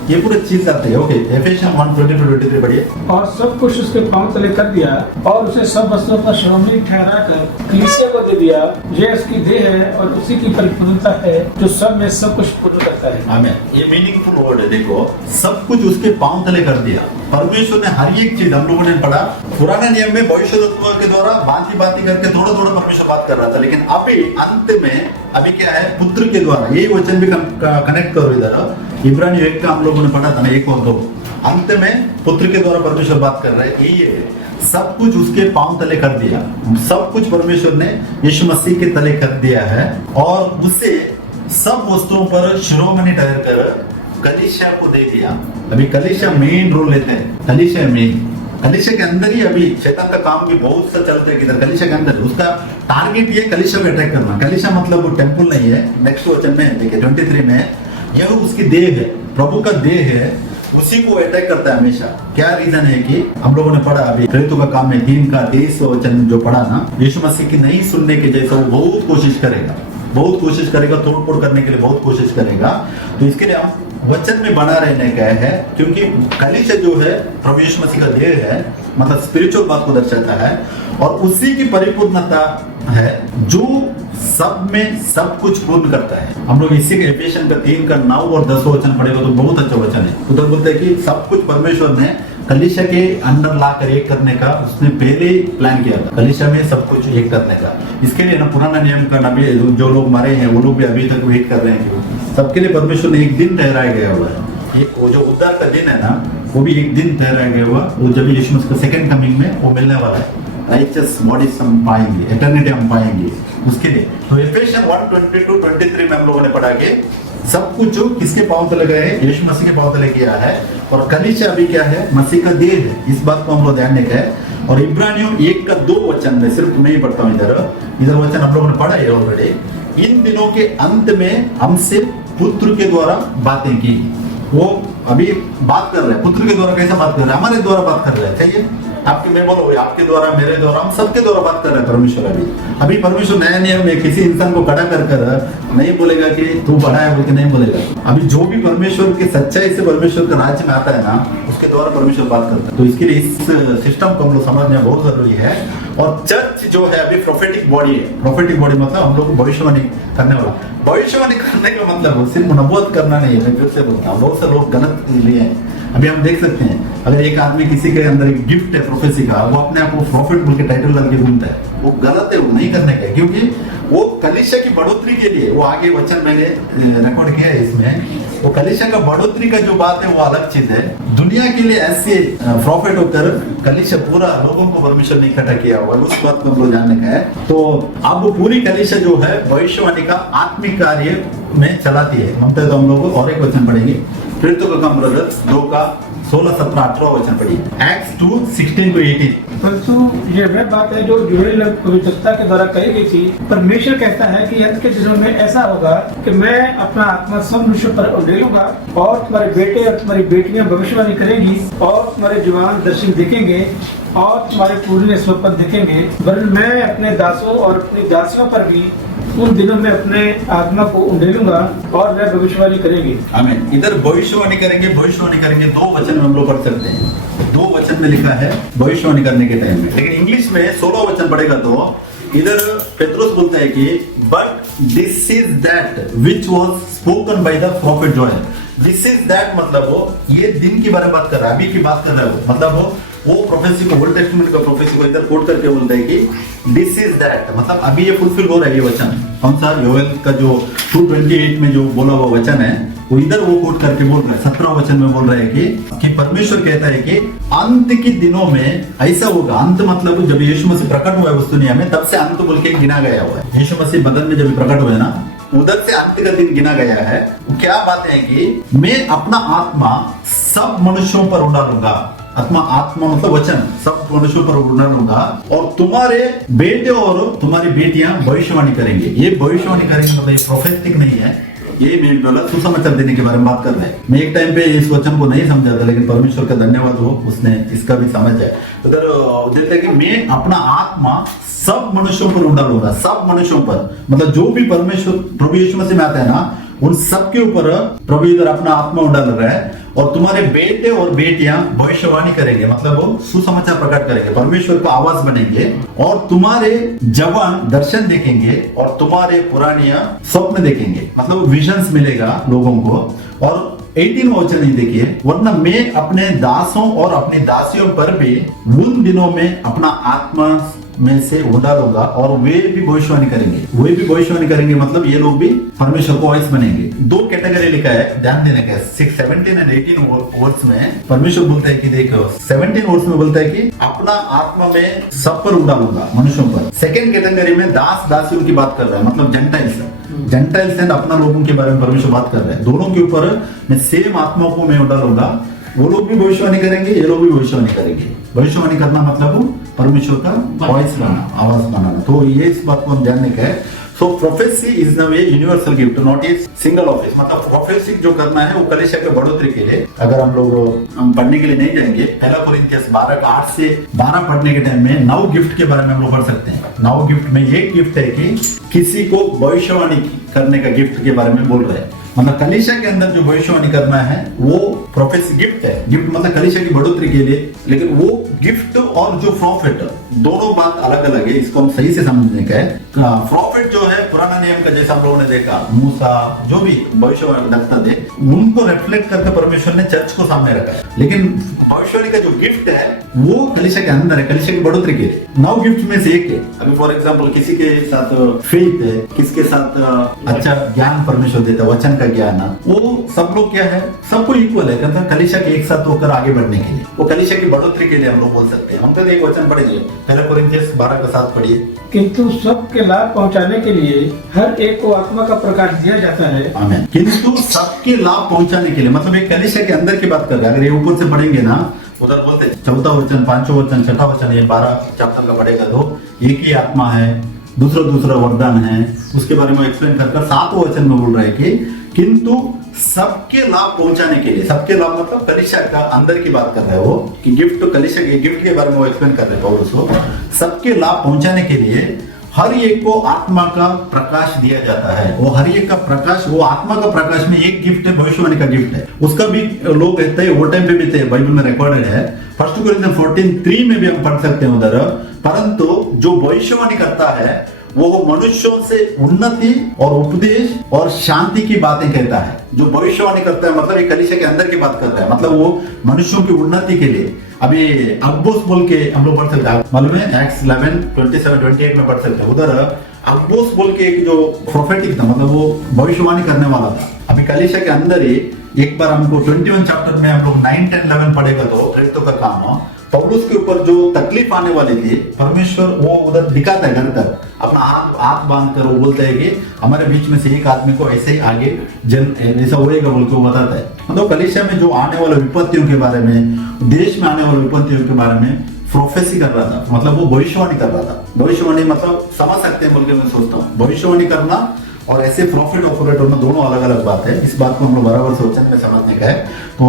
ये पूरी चीज करते हैं। ओके, एफेसियन 1:22-23 पढ़िए। और सब कुछ उसके पांव तले कर दिया, और उसे सब वस्तुओं पर श्रोमणी ठहराकर कलीसिया को दे दिया। ये उसकी देह है और उसी की परिपूर्णता है, जो सब में सब कुछ पूर्ण करता है। आमीन। ये मीनिंगफुल वर्ड है। देखो, सब कुछ उसके पांव तले कर दिया। परमेश्वर ने हर एक चीज, हम लोगों ने पढ़ा पुराने नियम में भविष्यद्वक्ता के द्वारा बाती करके थोड़ा थोड़ा परमेश्वर बात कर रहा था, लेकिन अभी अंत में अभी क्या है, पुत्र के द्वारा। यही वचन भी कनेक्ट करो इधर, इब्रानी 1 का हम लोगों ने पढ़ा था ना, 1 और 2। अंत में पुत्र के द्वारा परमेश्वर बात कर रहा है। यही है, सब कुछ उसके पांव तले कर दिया। सब कुछ परमेश्वर ने यीशु मसीह के तले कर दिया है, और उसे सब वस्तुओं पर शिरोमणि ठहरकर कलीसिया को दे दिया। अभी कलीसिया मेन रोल लेते हैं, कलीसिया मेन। कलीसिया के अंदर ही अभी शैतान का काम भी बहुत सा चलते हैं किधर, कलीसिया के अंदर। उसका टारगेट ये कलीसिया को अटैक करना। कलीसिया मतलब वो टेंपल नहीं है। नेक्स्ट वचन में देखिए 23 में, यह उसकी देह है, प्रभु का देह है, उसी को अटैक करता है हमेशा। क्या रीजन है कि हम लोगों ने पढ़ा अभी प्रेरितों का काम में 3:23 वचन जो पढ़ा ना, यीशु मसीह की नहीं सुनने के जैसा वो बहुत कोशिश करेगा, तोड़ फोड़ करने के लिए बहुत कोशिश करेगा। तो इसके लिए हम वचन में बना रहने का है, क्योंकि कलीसिया जो है प्रभु यीशु मसीह का देह है, मतलब स्पिरिचुअल बात को दर्शाता है, और उसी की परिपूर्णता है जो सब में सब कुछ पूर्ण करता है। हम लोग इसी के एफेसियन का 3:9 और 10 वचन पढ़ेगा तो बहुत अच्छा वचन है। उधर बोलते हैं कि सब कुछ परमेश्वर ने कलीसिया के अंदर लाकर एक करने का उसने पहले ही प्लान किया था, कलीसिया में सब कुछ एक करने का। इसके लिए ना पुराना नियम का नबी जो लोग मरे हैं वो लोग भी अभी तक वेट कर रहे हैं कि सबके लिए परमेश्वर ने एक दिन ठहराया गया हुआ है। एक वो जो उद्धार का दिन है ना, वो भी एक दिन ठहराया गया हुआ, वो जब यीशु मसीह का सेकंड कमिंग में वो मिलने वाला है। राइचस बॉडीज हम पाएंगे, एटर्निटी हम पाएंगे उसके लिए। तो एफेसियन 1:22-23 में हम लोगों ने पढ़ा कि सब कुछ जो किसके पांव तले गए, यीशु मसीह के पांव तले किया है, और कलीसिया अभी क्या है, मसीह का देह है। इस बात को हम लोग ध्यान रखा है। और इब्रानियों 1:2 वचन में, सिर्फ मैं ही पढ़ता हूँ इधर वचन हम लोगों ने पढ़ा है ऑलरेडी। इन दिनों के अंत में हमसे पुत्र के द्वारा बातें की। वो अभी बात कर रहे हैं, पुत्र के द्वारा कैसा बात कर रहे हैं, हमारे द्वारा बात कर रहे हैं, चाहिए आपके, मैं बोलो आपके द्वारा, मेरे द्वारा, हम सबके द्वारा बात कर रहे हैं परमेश्वर। अभी परमेश्वर नया नियम में किसी इंसान को खड़ा कर नहीं बोलेगा कि तू बड़ा है बोल के नहीं बोलेगा। अभी जो भी परमेश्वर की सच्चाई से परमेश्वर के राज्य में आता है ना, उसके द्वारा परमेश्वर बात करता है। तो इसके लिए इस सिस्टम को हम लोग समझना बहुत जरूरी है। और चर्च जो है अभी प्रोफेटिक बॉडी है। प्रोफेटिक बॉडी मतलब हम लोग भविष्यवाणी करने वाला। भविष्यवाणी करने का मतलब सिर्फ नबूवत करना नहीं है। मैं फिर से बोलता हूँ, बहुत से लोग गलत लिए हैं। अभी हम देख सकते हैं, अगर एक आदमी किसी के अंदर एक गिफ्ट है प्रोफेसी का, वो अपने आप को प्रॉफिट बोल के टाइटल लग के घूमता है, वो गलत है, वो नहीं करने का। क्योंकि वो कलीसिया की बढ़ोतरी के लिए, वो आगे वचन मैंने रिकॉर्ड किया है इसमें, वो कलीसिया का बढ़ोतरी का जो बात है वो अलग चीज है। दुनिया के लिए ऐसे प्रॉफिट होकर कलीसिया पूरा लोगों को परमेश्वर ने इकट्ठा किया हुआ है, उस बात को हम लोग जानने का है। तो अब वो पूरी कलीसिया जो है भविष्यवाणी का आत्मिक कार्य में चलाती है। हम तो हम लोग और एक वचन पढ़ेंगे, फिर तो कम ब्रदर 2 का 16, 17, 18 वचन पढ़िए, एक्ट्स 2, 16 to 18। परंतु ये वह बात है जो जोएल पवित्रता के द्वारा कही गई थी। परमेश्वर कहता है कि अंत के दिनों में ऐसा होगा कि मैं अपना आत्मा सब मनुष्यों पर उंडेलूंगा, और तुम्हारे बेटे और तुम्हारी बेटियां भविष्यवाणी करेंगी, और तुम्हारे जवान दर्शन देखेंगे, और तुम्हारे पूर्णे स्वप्न देखेंगे। वरन मैं अपने दासों और अपनी दासियों पर भी उन दिनों में अपने आत्मा को उंडेलूंगा, और वह भविष्यवाणी करेंगे। आमीन। इधर भविष्यवाणी करेंगे, भविष्यवाणी करेंगे 2 वचन में हम लोग पढ़ सकते हैं। 2 वचन में लिखा है भविष्यवाणी करने के टाइम में, लेकिन इंग्लिश में 16 वचन पढ़ेगा तो इधर पेट्रोस बोलता है कि but this is that which was spoken by the profit Joel. This is that मतलब वो ये दिन की बारे में बात कर रहा है, अभी की बात कर रहा है वो, मतलब वो प्रोफेसी को, ओल्ड टेस्टामेंट का प्रोफेसी को इधर कोट करके बोलता है कि दिस इज दैट, मतलब अभी ये फुलफिल हो रहा है ये वचन। कौन सा? योएल का जो 2:28 में जो बोला हुआ वचन है, वो इधर वो कोट करके बोल रहा है। 17 वचन में बोल रहा है कि परमेश्वर कहता है कि अंत के दिनों में ऐसा होगा। अंत मतलब जब यीशु मसीह प्रकट हुआ है उस दुनिया में, तब से अंत बोल के गिना गया हुआ है। यीशु मसीह बदन में जब प्रकट हुए ना, उधर से अंत का दिन गिना गया है। क्या बात है कि मैं अपना आत्मा सब मनुष्यों पर उड़ालूंगा। आत्मा मतलब वचन, सब मनुष्यों पर उड़ालूंगा, और तुम्हारे बेटे और तुम्हारी बेटियां भविष्यवाणी करेंगे। ये भविष्यवाणी करेंगे मतलब ये प्रोफेटिक नहीं है, ये मैं बोला सुसमाचार देने के बारे में बात कर रहे हैं। मैं एक टाइम पे इस वचन को नहीं समझा था, लेकिन परमेश्वर का धन्यवाद हो, उसने इसका भी समझ है। उधर देते हैं कि मैं अपना आत्मा सब मनुष्यों पर उड़ालूंगा। सब मनुष्यों पर मतलब जो भी परमेश्वर प्रभु यीशु मसीह में आता है ना, उन सब के ऊपर प्रभु इधर अपना आत्मा उड़ाल रहा है। और तुम्हारे बेटे और बेटियां भविष्यवाणी करेंगे, मतलब वो सुसमाचार प्रकट करेंगे, परमेश्वर का आवाज बनेंगे, और तुम्हारे जवान दर्शन देखेंगे, और तुम्हारे पुरानिया स्वप्न देखेंगे, मतलब विजन्स मिलेगा लोगों को। और 18 वचन ही देखिए, वरना मैं अपने दासों और अपनी दासियों पर भी उन दिनों में अपना आत्मा में से उड़ालूंगा, और वे भी भविष्यवाणी करेंगे। वे भी भविष्यवाणी करेंगे मतलब ये लोग भी परमेश्वर को वॉइस बनेंगे। 2 कैटेगरी लिखा है, ध्यान देने का। 17 और 18 वर्ड्स में परमेश्वर बोलता है कि देखो, 17 वर्ड्स में बोलता है कि अपना आत्मा में सब पर उड़ालूंगा, मनुष्यों पर। सेकेंड कैटेगरी में दास दासियों की बात कर रहा है, मतलब जेंटाइल्स एंड अपना लोगों के बारे में परमेश्वर बात कर रहा है। दोनों के ऊपर मैं सेम आत्मा को मैं उड़ालूंगा। वो लोग भी भविष्यवाणी करेंगे, ये लोग भी भविष्यवाणी करेंगे। भविष्यवाणी करना मतलब परमेश्वर का वॉइस बनाना, आवाज बनाना। तो ये इस बात को हम जानने का है। So prophecy is the way universal gift, not a single office. मतलब प्रोफेसी जो करना है वो कलीसिया के बढ़ोतरी के लिए। अगर हम लोग पढ़ने के लिए नहीं जाएंगे, 1 कोरिन्थियस 12:8 से 12 पढ़ने के टाइम में 9 गिफ्ट के बारे में हम लोग पढ़ सकते हैं। 9 गिफ्ट में एक गिफ्ट है कि किसी को भविष्यवाणी करने का गिफ्ट के बारे में बोल रहे हैं। मतलब कलीसिया के अंदर जो भविष्यवाणी करना है वो प्रोफेसी गिफ्ट है। गिफ्ट मतलब कलीसिया की बढ़ोतरी के लिए, लेकिन वो गिफ्ट और जो प्रॉफिट दोनों बात अलग अलग है। इसको हम सही से समझने का है। प्रॉफिट जो है पुराना नियम का, जैसा हम लोगों ने देखा, मूसा जो भी भविष्यवाणी रखता थे, उनको रिफ्लेक्ट करके परमेश्वर ने चर्च को सामने रखा है। लेकिन भविष्यवाणी का जो गिफ्ट है वो कलीसिया के अंदर है, कलीसिया की बढ़ोतरी के लिए। 9 गिफ्ट में से एक है। अभी फॉर एग्जाम्पल किसी के साथ फेथ है, किसके साथ अच्छा ज्ञान परमेश्वर देता है, वचन का ज्ञान, वो सब लोग क्या है, सबको इक्वल है। कहते हैं कलीसिया के एक साथ होकर आगे बढ़ने के लिए, वो कलीसिया की बढ़ोतरी के लिए हम लोग बोल सकते हैं। हम तो एक वचन पढ़िए, 1 कोरिन्थियस 12:7 पढ़िए। किंतु सबके लाभ पहुंचाने के लिए हर एक को आत्मा का प्रकाश दिया जाता है। आमीन। किंतु सबके लाभ पहुंचाने के लिए, मतलब एक कलीसिया के अंदर की बात कर रहे हैं। अगर ये ऊपर से पढ़ेंगे ना, उधर बोलते 4वां वचन, 5वां वचन, 6वां वचन, ये 12 चैप्टर का पढ़ेगा तो एक ही आत्मा है, दूसरा वरदान है, उसके बारे में एक्सप्लेन कर 7वां वचन में बोल रहा है कि किंतु सबके लाभ पहुंचाने के लिए, सबके लाभ मतलब कलीसिया का अंदर की बात कर रहे हैं वो, कि गिफ्ट तो कलीसिया के गिफ्ट के बारे में वो एक्सप्लेन कर रहे हैं पौलुस को, सबके लाभ पहुंचाने के लिए हर एक को आत्मा का प्रकाश दिया जाता है। वो हर एक का प्रकाश, वो आत्मा का प्रकाश में एक गिफ्ट है, भविष्यवाणी का गिफ्ट है। उसका भी लोग कहते हैं, वो टाइम पे भी थे, बाइबल में रिकॉर्डेड है, 1 कोरिन्थियन 14:3 में भी हम पढ़ सकते हैं उधर। परंतु जो भविष्यवाणी करता है वो मनुष्यों से उन्नति और उपदेश और शांति की बातें कहता है। जो भविष्यवाणी करता है मतलब एक कलीसिया के अंदर की बात कर रहा है, मतलब वो मनुष्यों की उन्नति के लिए। अभी अग्बोस बोल के हम लोग पढ़ सकते हैं, मालूम है, एक्ट्स 11:27-28 में पढ़ सकते हैं। उधर अग्बोस बोल के एक जो प्रोफेटिक था, मतलब वो भविष्यवाणी करने वाला था। अभी कलीसिया के अंदर ही एक बार हमको 21 चैप्टर में हम लोग 9, 10, 11 पढ़ेगा तो प्रेरितों का काम, पौलुस के ऊपर जो तकलीफ आने वाली थी, परमेश्वर वो उधर दिखाता है, घर तक अपना हाथ बांध कर वो बोलता है कि हमारे बीच में से एक आदमी को ऐसे ही आगे ऐसा होएगा बोल के वो बताता है। मतलब कलीसिया में जो आने वाले विपत्तियों के बारे में, देश में आने वाले विपत्तियों के बारे में प्रोफेसी कर रहा था, मतलब वो भविष्यवाणी कर रहा था। भविष्यवाणी मतलब समझ सकते हैं बोल के मैं सोचता हूँ, भविष्यवाणी करना और ऐसे प्रॉफिट ऑपरेटर में दोनों अलग अलग बात है। इस बात को हम लोग बराबर से वचन में समझने का है। तो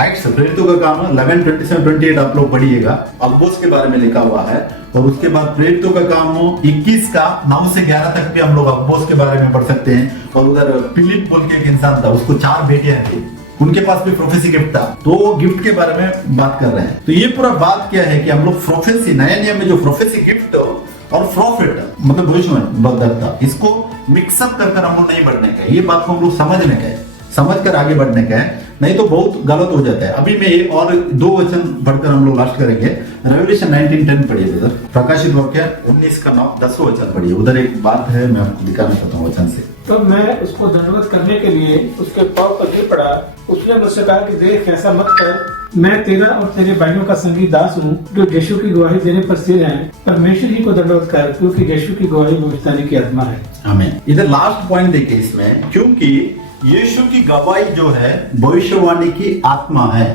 एक्ट्स प्रेरितों का काम 11:27-28 आप लोग पढ़िएगा, अग्बोस के बारे में लिखा हुआ है। और उसके बाद प्रेरितों का काम 21 का 9 से 11 तक भी हम लोग अग्बोस के बारे में पढ़ सकते हैं। और उधर फिलिप बोल के एक इंसान था, उसको 4 बेटियां थी, उनके पास भी प्रोफेसी गिफ्ट था, तो वो गिफ्ट के बारे में बात कर रहे हैं। तो ये पूरा बात क्या है कि हम लोग प्रोफेसी, नए नियम में जो प्रोफेसी गिफ्ट और प्रॉफिट मतलब भविष्यवाणी, इसको मिक्सअप कर हम लोग नहीं बढ़ने का, ये बात को हम लोग समझने का है, समझ कर आगे बढ़ने का है, नहीं तो बहुत गलत हो जाता है। अभी मैं एक और 2 वचन पढ़कर हम लोग लास्ट करेंगे। रेवल्यूशन 19:10 पढ़िए उधर, प्रकाशित वाक्य 19:9-10 वचन पढ़िए। उधर एक बात है, मैं आपको दिखाना चाहता हूँ वचन से। तो मैं उसको दंडवत करने के लिए उसके पांव पर गिर पड़ा। उसने मुझसे कहा कि देख, ऐसा मत कर, मैं तेरा और तेरे भाइयों का संगी दास हूँ जो यीशु की गवाही देने पर स्थिर है। परमेश्वर ही को दंडवत कर, क्योंकि यीशु की गवाही भविष्यवाणी की आत्मा है। आमीन। इधर लास्ट पॉइंट देखिए इसमें, क्योंकि यीशु की गवाही जो है भविष्यवाणी की आत्मा है।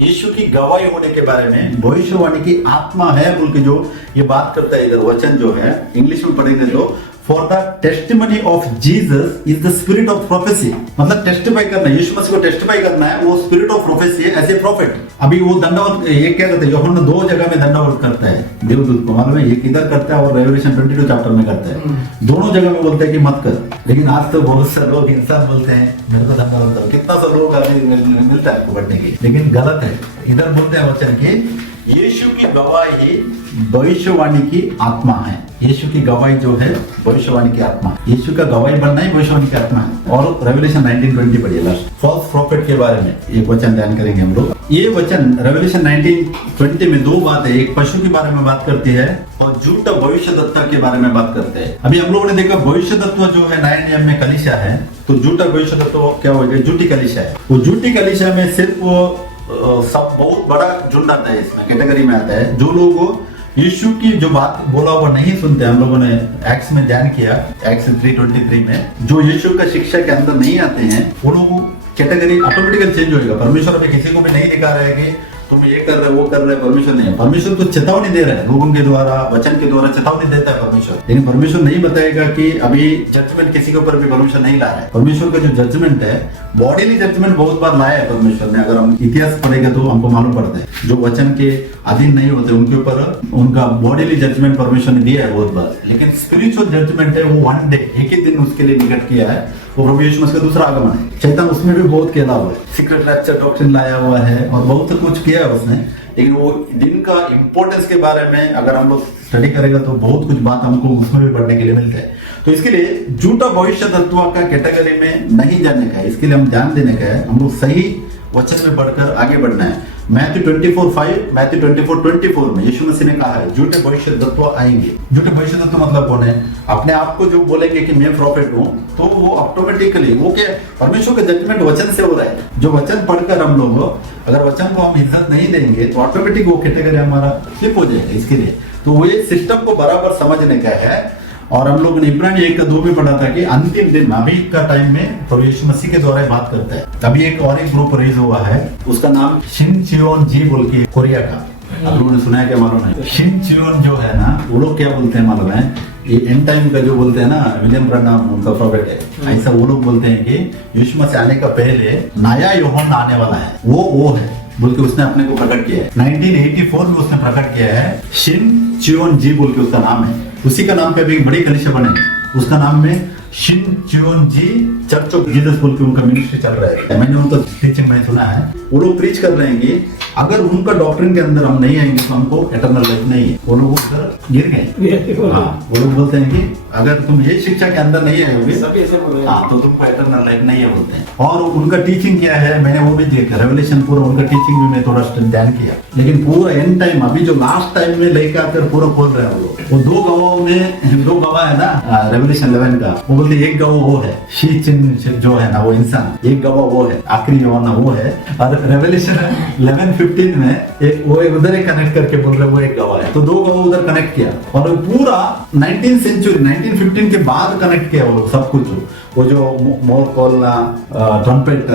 यीशु की गवाही होने के बारे में भविष्यवाणी की आत्मा है बोल के जो ये बात करता है इधर वचन जो है, इंग्लिश में पढ़ेंगे तो For the testimony of Jesus is the spirit of prophecy, मतलब टेस्टिफाई करना, यीशु मसीह को टेस्टिफाई करना है, वो स्पिरिट ऑफ प्रोफेसी है एज ए प्रॉफिट। अभी वो दंडवत, ये क्या करते हैं, यूहन्ना 2 जगह में दंडवत करता है देवदूत को, मालूम है, ये किधर करता है और रेवल्यूशन 22 चैप्टर में करता है। दोनों जगह में बोलते हैं कि मत कर, लेकिन आज तो बहुत से लोग इंसान बोलते हैं मेरे को दंडवत करो। कितना सा लोग अभी मिलता है आपको पढ़ने की, लेकिन गलत है। इधर बोलते हैं वचन की यीशु की गवाही भविष्यवाणी की आत्मा है। यीशु की गवाही जो है भविष्यवाणी की आत्मा, यीशु का गवाही बनना ही भविष्यवाणी की आत्मा है। और रेवल्यूशन 19:20 पढ़िए लास्ट, फॉल्स प्रॉफिट के बारे में एक वचन ध्यान करेंगे हम लोग। ये वचन रेवल्यूशन 19:20 में 2 बातें, एक पशु के बारे में बात करती है और झूठा भविष्यद्वक्ता के बारे में बात करते हैं। अभी हम लोगों ने देखा भविष्यद्वक्ता जो है नए नियम में कलीसिया है, तो झूठा भविष्यद्वक्ता क्या हो गया, झूठी कलीसिया है। वो झूठी कलीसिया में सिर्फ वो सब बहुत बड़ा झुंड आता है, इसमें कैटेगरी में आता है, जो लोग यीशु की जो बात बोला हुआ नहीं सुनते। हम लोगों ने एक्ट्स में ध्यान किया, एक्ट्स 3:23 में, जो यीशु का शिक्षा के अंदर नहीं आते हैं, वो लोग कैटेगरी ऑटोमेटिकली चेंज होएगा। परमेश्वर अभी किसी को भी नहीं दिखा रहा है कि तुम ये कर रहे हो वो कर रहे हो, परमेश्वर नहीं है। परमेश्वर तो चेतावनी दे रहा है, लोगों के द्वारा, वचन के द्वारा चेतावनी देता है परमेश्वर, लेकिन परमेश्वर नहीं बताएगा कि अभी जजमेंट किसी के ऊपर भी परमेश्वर नहीं ला रहा है। परमेश्वर का जो जजमेंट है, बॉडीली जजमेंट बहुत बार लाया है परमेश्वर ने। अगर हम इतिहास पढ़ेंगे तो हमको मालूम पड़ता है, जो वचन के अधीन नहीं होते उनके ऊपर उनका बॉडीली जजमेंट परमेश्वर ने दिया है बहुत बार, लेकिन स्पिरिचुअल जजमेंट है वो 1 डे, एक ही दिन उसके लिए निकट किया है। वो प्रभु यीशु मसीह का दूसरा आगमन है। शैतान उसमें भी बहुत खेला हुआ है, सीक्रेट रैप्चर डॉक्ट्रिन लाया हुआ है और बहुत कुछ किया है उसने, लेकिन वो दिन का इंपॉर्टेंस के बारे में अगर हम लोग स्टडी करेगा तो बहुत कुछ बात हमको उसमें भी पढ़ने के लिए मिलता है। तो इसके लिए झूठा भविष्यद्वक्ता का कैटेगरी में नहीं जाने का है, इसके लिए हम ध्यान देने का है। हम लोग सही वचन में बढ़कर आगे बढ़ना है। मैथ्यू 24:5, मैथ्यू 24:24 में यीशु मसीह ने कहा है झूठे भविष्यद्वक्ता आएंगे। झूठे भविष्यद्वक्ता मतलब कौन है, अपने आप को जो बोलेंगे कि मैं प्रॉफिट हूँ, तो वो ऑटोमेटिकली वो क्या, परमेश्वर का जजमेंट वचन से हो रहा है। जो वचन पढ़कर हम लोग, अगर वचन को हम इज्जत नहीं देंगे तो ऑटोमेटिक वो कैटेगरी हमारा स्लिप हो जाएगा। इसके लिए तो वो ये सिस्टम को बराबर समझने का है। और हम लोग ने इब्रानी 1:2 में पढ़ा था कि अंतिम दिन अभी का टाइम में प्रभु यीशु मसीह के द्वारा बात करता है। अभी एक और एक ग्रुप रेज हुआ है, उसका नाम शिनचियोन जी बोल के, कोरिया का, आप लोगों ने सुना है क्या मालूम है। शिनचियोन जो है ना, वो लोग क्या बोलते हैं मालूम है, ये एंड टाइम का जो बोलते हैं ना, विलियम ब्रैनम उनका प्रॉफिट है, ऐसा वो लोग बोलते हैं कि यीशु मसीह आने का पहले नया यूहन्ना आने वाला है, वो है बोल के उसने अपने को प्रकट किया है। 1984 में उसने प्रकट किया है। शिन चियोन जी बोल के उसका नाम है। उसी का नाम पे अभी बड़ी कलीसिया बने, उसका नाम में Shincheonji Church of Jesus बोल के उनका मिनिस्ट्री चल रहा है। मैंने उनका टीचिंग में सुना है, वो लोग प्रीच कर रहे हैं कि अगर उनका डॉक्ट्रिन के अंदर हम नहीं आएंगे तो हमको एटर्नल लाइफ नहीं है। वो लोग उधर गिर गए। हाँ, वो लोग बोलते हैं कि अगर तुम ये शिक्षा के अंदर नहीं आएंगे हाँ तो तुमको एटर्नल लाइफ नहीं है बोलते हैं। और उनका टीचिंग क्या है मैंने वो भी देखा, रेवलेशन पूरा उनका टीचिंग भी मैं थोड़ा ध्यान किया, लेकिन पूरा एंड टाइम अभी जो लास्ट टाइम में लेकर आकर पूरा खोल रहे हैं वो लोग। वो दो गवाह है ना रेवलेशन 11 का, वो बोलते एक गवाह वो है शी चिन जो है ना वो इंसान, एक गवाह वो है आखिरी गवाह वो है। और रेवलेशन 11:15 में वो उधर एक कनेक्ट करके बोल रहे वो एक गवाह है, तो दो गवाह उधर कनेक्ट किया और पूरा 19th सेंचुरी 1915 के बाद कनेक्ट किया वो लोग सब कुछ। वो जो मोर खोलना, ट्रम्पेट,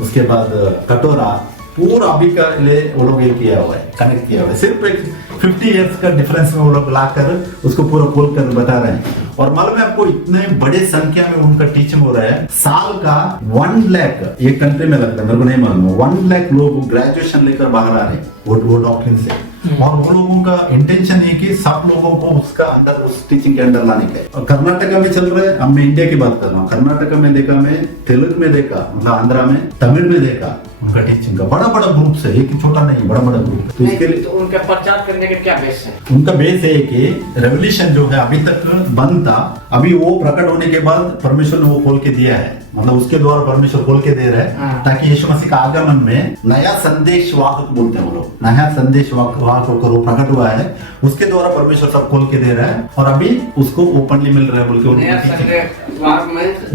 उसके बाद कटोरा, पूरा अभी का लिए वो लोग ये किया हुआ है, कनेक्ट किया हुआ है। सिर्फ एक 50 इयर्स का डिफरेंस में वो लोग लाकर उसको पूरा खोल कर बता रहे हैं। और मालूम है आपको इतने बड़े संख्या में उनका टीचिंग हो रहा है, साल का 1 लाख एक कंट्री में लगता है, मेरे को नहीं मालूम, 1 लाख लोग ग्रेजुएशन लेकर बाहर आ रहे हैं वो डॉक्ट्रिन से। और वो लोगों का इंटेंशन है कि सब लोगों को उसका अंदर उस टीचिंग के अंदर लाने का। और कर्नाटका में चल रहा है, अब मैं इंडिया की बात कर रहा हूँ, कर्नाटका में देखा, मैं तेलुगु में देखा, मतलब आंध्रा में, तमिल में देखा उनका टीचिंग का बड़ा ग्रुप से, एक छोटा नहीं बड़ा ग्रुप। तो इसके लिए तो उनका प्रचार करने का क्या बेस है? उनका बेस है कि रेवोल्यूशन जो है अभी तक बंद था, अभी वो प्रकट होने के बाद परमेश्वर ने वो खोल के दिया है, मतलब उसके द्वारा परमेश्वर खोल के दे रहा है ताकि यीशु मसीह का आगमन में नया संदेश वाहक बोलते हैं वो लोग, नया संदेश वाहक होकर वो प्रकट हुआ है, उसके द्वारा परमेश्वर सब खोल के दे रहा है और अभी उसको ओपनली मिल रहा है बोल के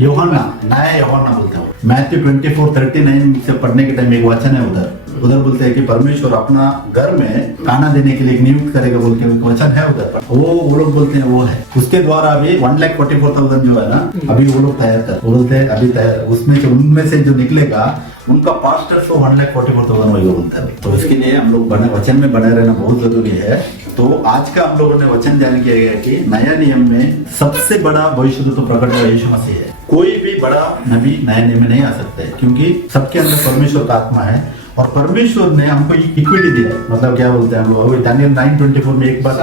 यूहन्ना, नया यूहन्ना बोलते हैं। मैथ्यू 24:39 से पढ़ने के टाइम एक वचन है उधर बोलते हैं कि परमेश्वर अपना घर में खाना देने के लिए नियुक्त करेगा बोल के वचन है उधर, वो लोग बोलते हैं वो है। उसके द्वारा अभी 1,44,000 जो है ना अभी वो लोग तैयार कर बोलते हैं, अभी तैयार उसमें से उनमें से जो निकलेगा उनका पास्टर्स को 1,44,000 वही बोलता है। तो इसके लिए हम लोग वचन में बने रहना बहुत जरूरी है। तो आज का हम लोगों ने वचन जान किया गया कि नया नियम में सबसे बड़ा भविष्यद्वक्ता प्रकट हुआ यीशु मसीह है। कोई भी बड़ा नबी नए नियम में नहीं आ सकता है, क्योंकि सबके अंदर परमेश्वर का आत्मा है और परमेश्वर ने हमको इक्विटी दिया, मतलब क्या बोलते हैं हम लोग, दानियल 9:24 में एक बात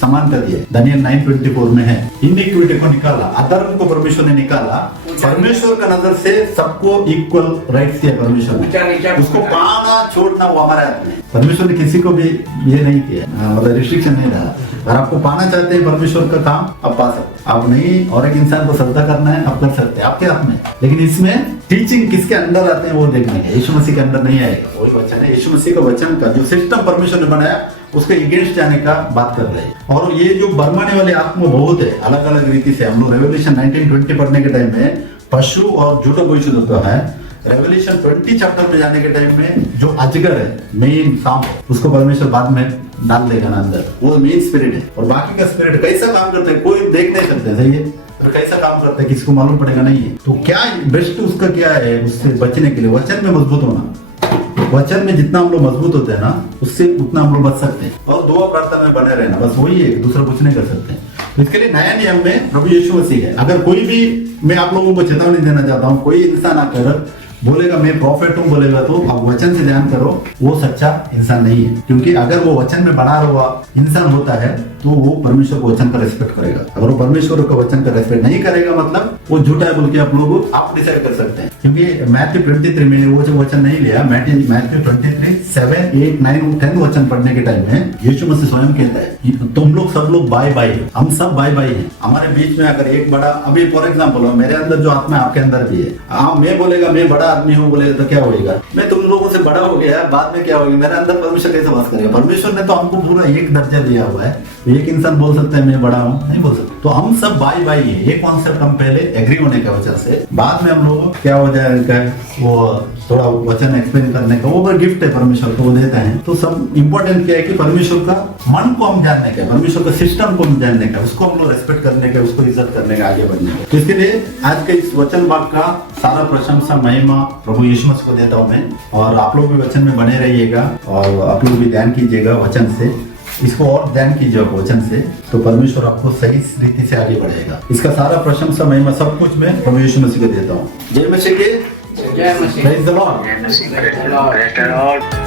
समानता दी है, दानियल 9:24 में है, इनइक्विटी को निकाला, अधर्म को परमेश्वर ने निकाला। परमेश्वर का नजर से सबको इक्वल राइट्स दिया परमेश्वर ने, उसको पाना छोड़ना वो हमारे हाथ में। परमेश्वर ने किसी को भी ये नहीं किया, मतलब रिस्ट्रिक्शन नहीं रहा। अगर आपको पाना चाहते हैं परमेश्वर का काम आप पा सकते, आप नहीं, और एक इंसान को सजदा करना है आप कर सकते हैं, आपके हाथ में। लेकिन इसमें टीचिंग किसके अंदर आते हैं वो देखना है, यीशु मसीह के अंदर नहीं आएगा। वही वचन है, यीशु मसीह का वचन का जो सिस्टम परमेश्वर ने बनाया उसके अगेंस्ट जाने का बात कर रहे हैं। और ये जो बरमाने वाले आत्मा बहुत है अलग अलग रीति से। हम लोग रेवोल्यूशन 1920 पढ़ने के टाइम में पशु और झूठा भविष्यद्वक्ता है। रेवोल्यूशन 20 चैप्टर में जाने के टाइम में जो अजगर है, मेन सांप, उसको परमेश्वर बाद में डाल देगा ना अंदर, वो मेन स्पिरिट है। और बाकी का स्पिरिट कैसा काम करता है कोई देख नहीं सकते, सही है, तो कैसा काम करता है किसी को मालूम पड़ेगा नहीं है। तो क्या बेस्ट उसका क्या है, उससे बचने के लिए वचन में मजबूत होना। वचन में जितना हम लोग मजबूत होते हैं ना उससे उतना हम लोग बच सकते हैं। और दुआ प्रार्थना में बने रहना, बस वही है, दूसरा कुछ नहीं कर सकते। तो इसके लिए नया नियम में प्रभु यीशु मसीह है। अगर कोई भी, मैं आप लोगों को चेतावनी देना चाहता हूँ, कोई इंसान आकर बोलेगा मैं प्रॉफिट हूँ बोलेगा, तो आप वचन से ध्यान करो, वो सच्चा इंसान नहीं है। क्योंकि अगर वो वचन में बना हुआ इंसान होता है तो वो परमेश्वर को वचन का रेस्पेक्ट करेगा। अगर वो परमेश्वर का वचन का रेस्पेक्ट नहीं करेगा मतलब वो झूठा है बोल के आप लोग आप डिसाइड कर सकते हैं। क्योंकि मैथ्यू 23 में वो जो वचन नहीं लिया, मैथ्यू 23, 7, 8, 9, 10 वचन पढ़ने के टाइम में यीशु मसीह स्वयं कहता है तुम लोग सब लोग बाय बाय, हम सब बाय बाय हैं। हमारे बीच में अगर एक बड़ा, अभी फॉर एग्जाम्पल मेरे अंदर जो आत्मा है आपके अंदर भी है, आप मैं बोलेगा मैं बड़ा आदमी हूँ बोलेगा तो क्या होगा, मैं तुम लोगों से बड़ा हो गया, बाद में क्या होगा, मेरे अंदर परमेश्वर कैसे वास करेगा। परमेश्वर ने तो हमको पूरा एक दर्जा दिया हुआ है। एक इंसान बोल सकता है मैं बड़ा हूँ, नहीं बोल सकता। तो हम सब बाई बाई है, ये कॉन्सेप्ट हम पहले एग्री होने का वजह से, बाद में हम लोग क्या हो जाएगा वो थोड़ा वचन एक्सप्लेन करने का, वो गिफ्ट है परमेश्वर को वो देता है। तो सब इम्पोर्टेंट क्या है कि परमेश्वर का मन को हम जानने का, परमेश्वर का सिस्टम को हम जानने का, उसको हम लोग रेस्पेक्ट करने का, उसको इज्जत करने का, आगे बढ़ने का। तो इसके लिए आज के इस वचन भाग का सारा प्रशंसा महिमा प्रभु यीशु मसीह को देता हूँ मैं। और आप लोग भी वचन में बने रहिएगा और आप लोग भी ध्यान कीजिएगा वचन से। इसको और ध्यान कीजिए वचन से, तो परमेश्वर आपको सही रीति से आगे बढ़ेगा। इसका सारा प्रशंसा महिमा सब कुछ मैं प्रभु यीशु मसीह को देता हूँ। जय मसीह के, जय Masih. Praise the Lord. Praise the Lord.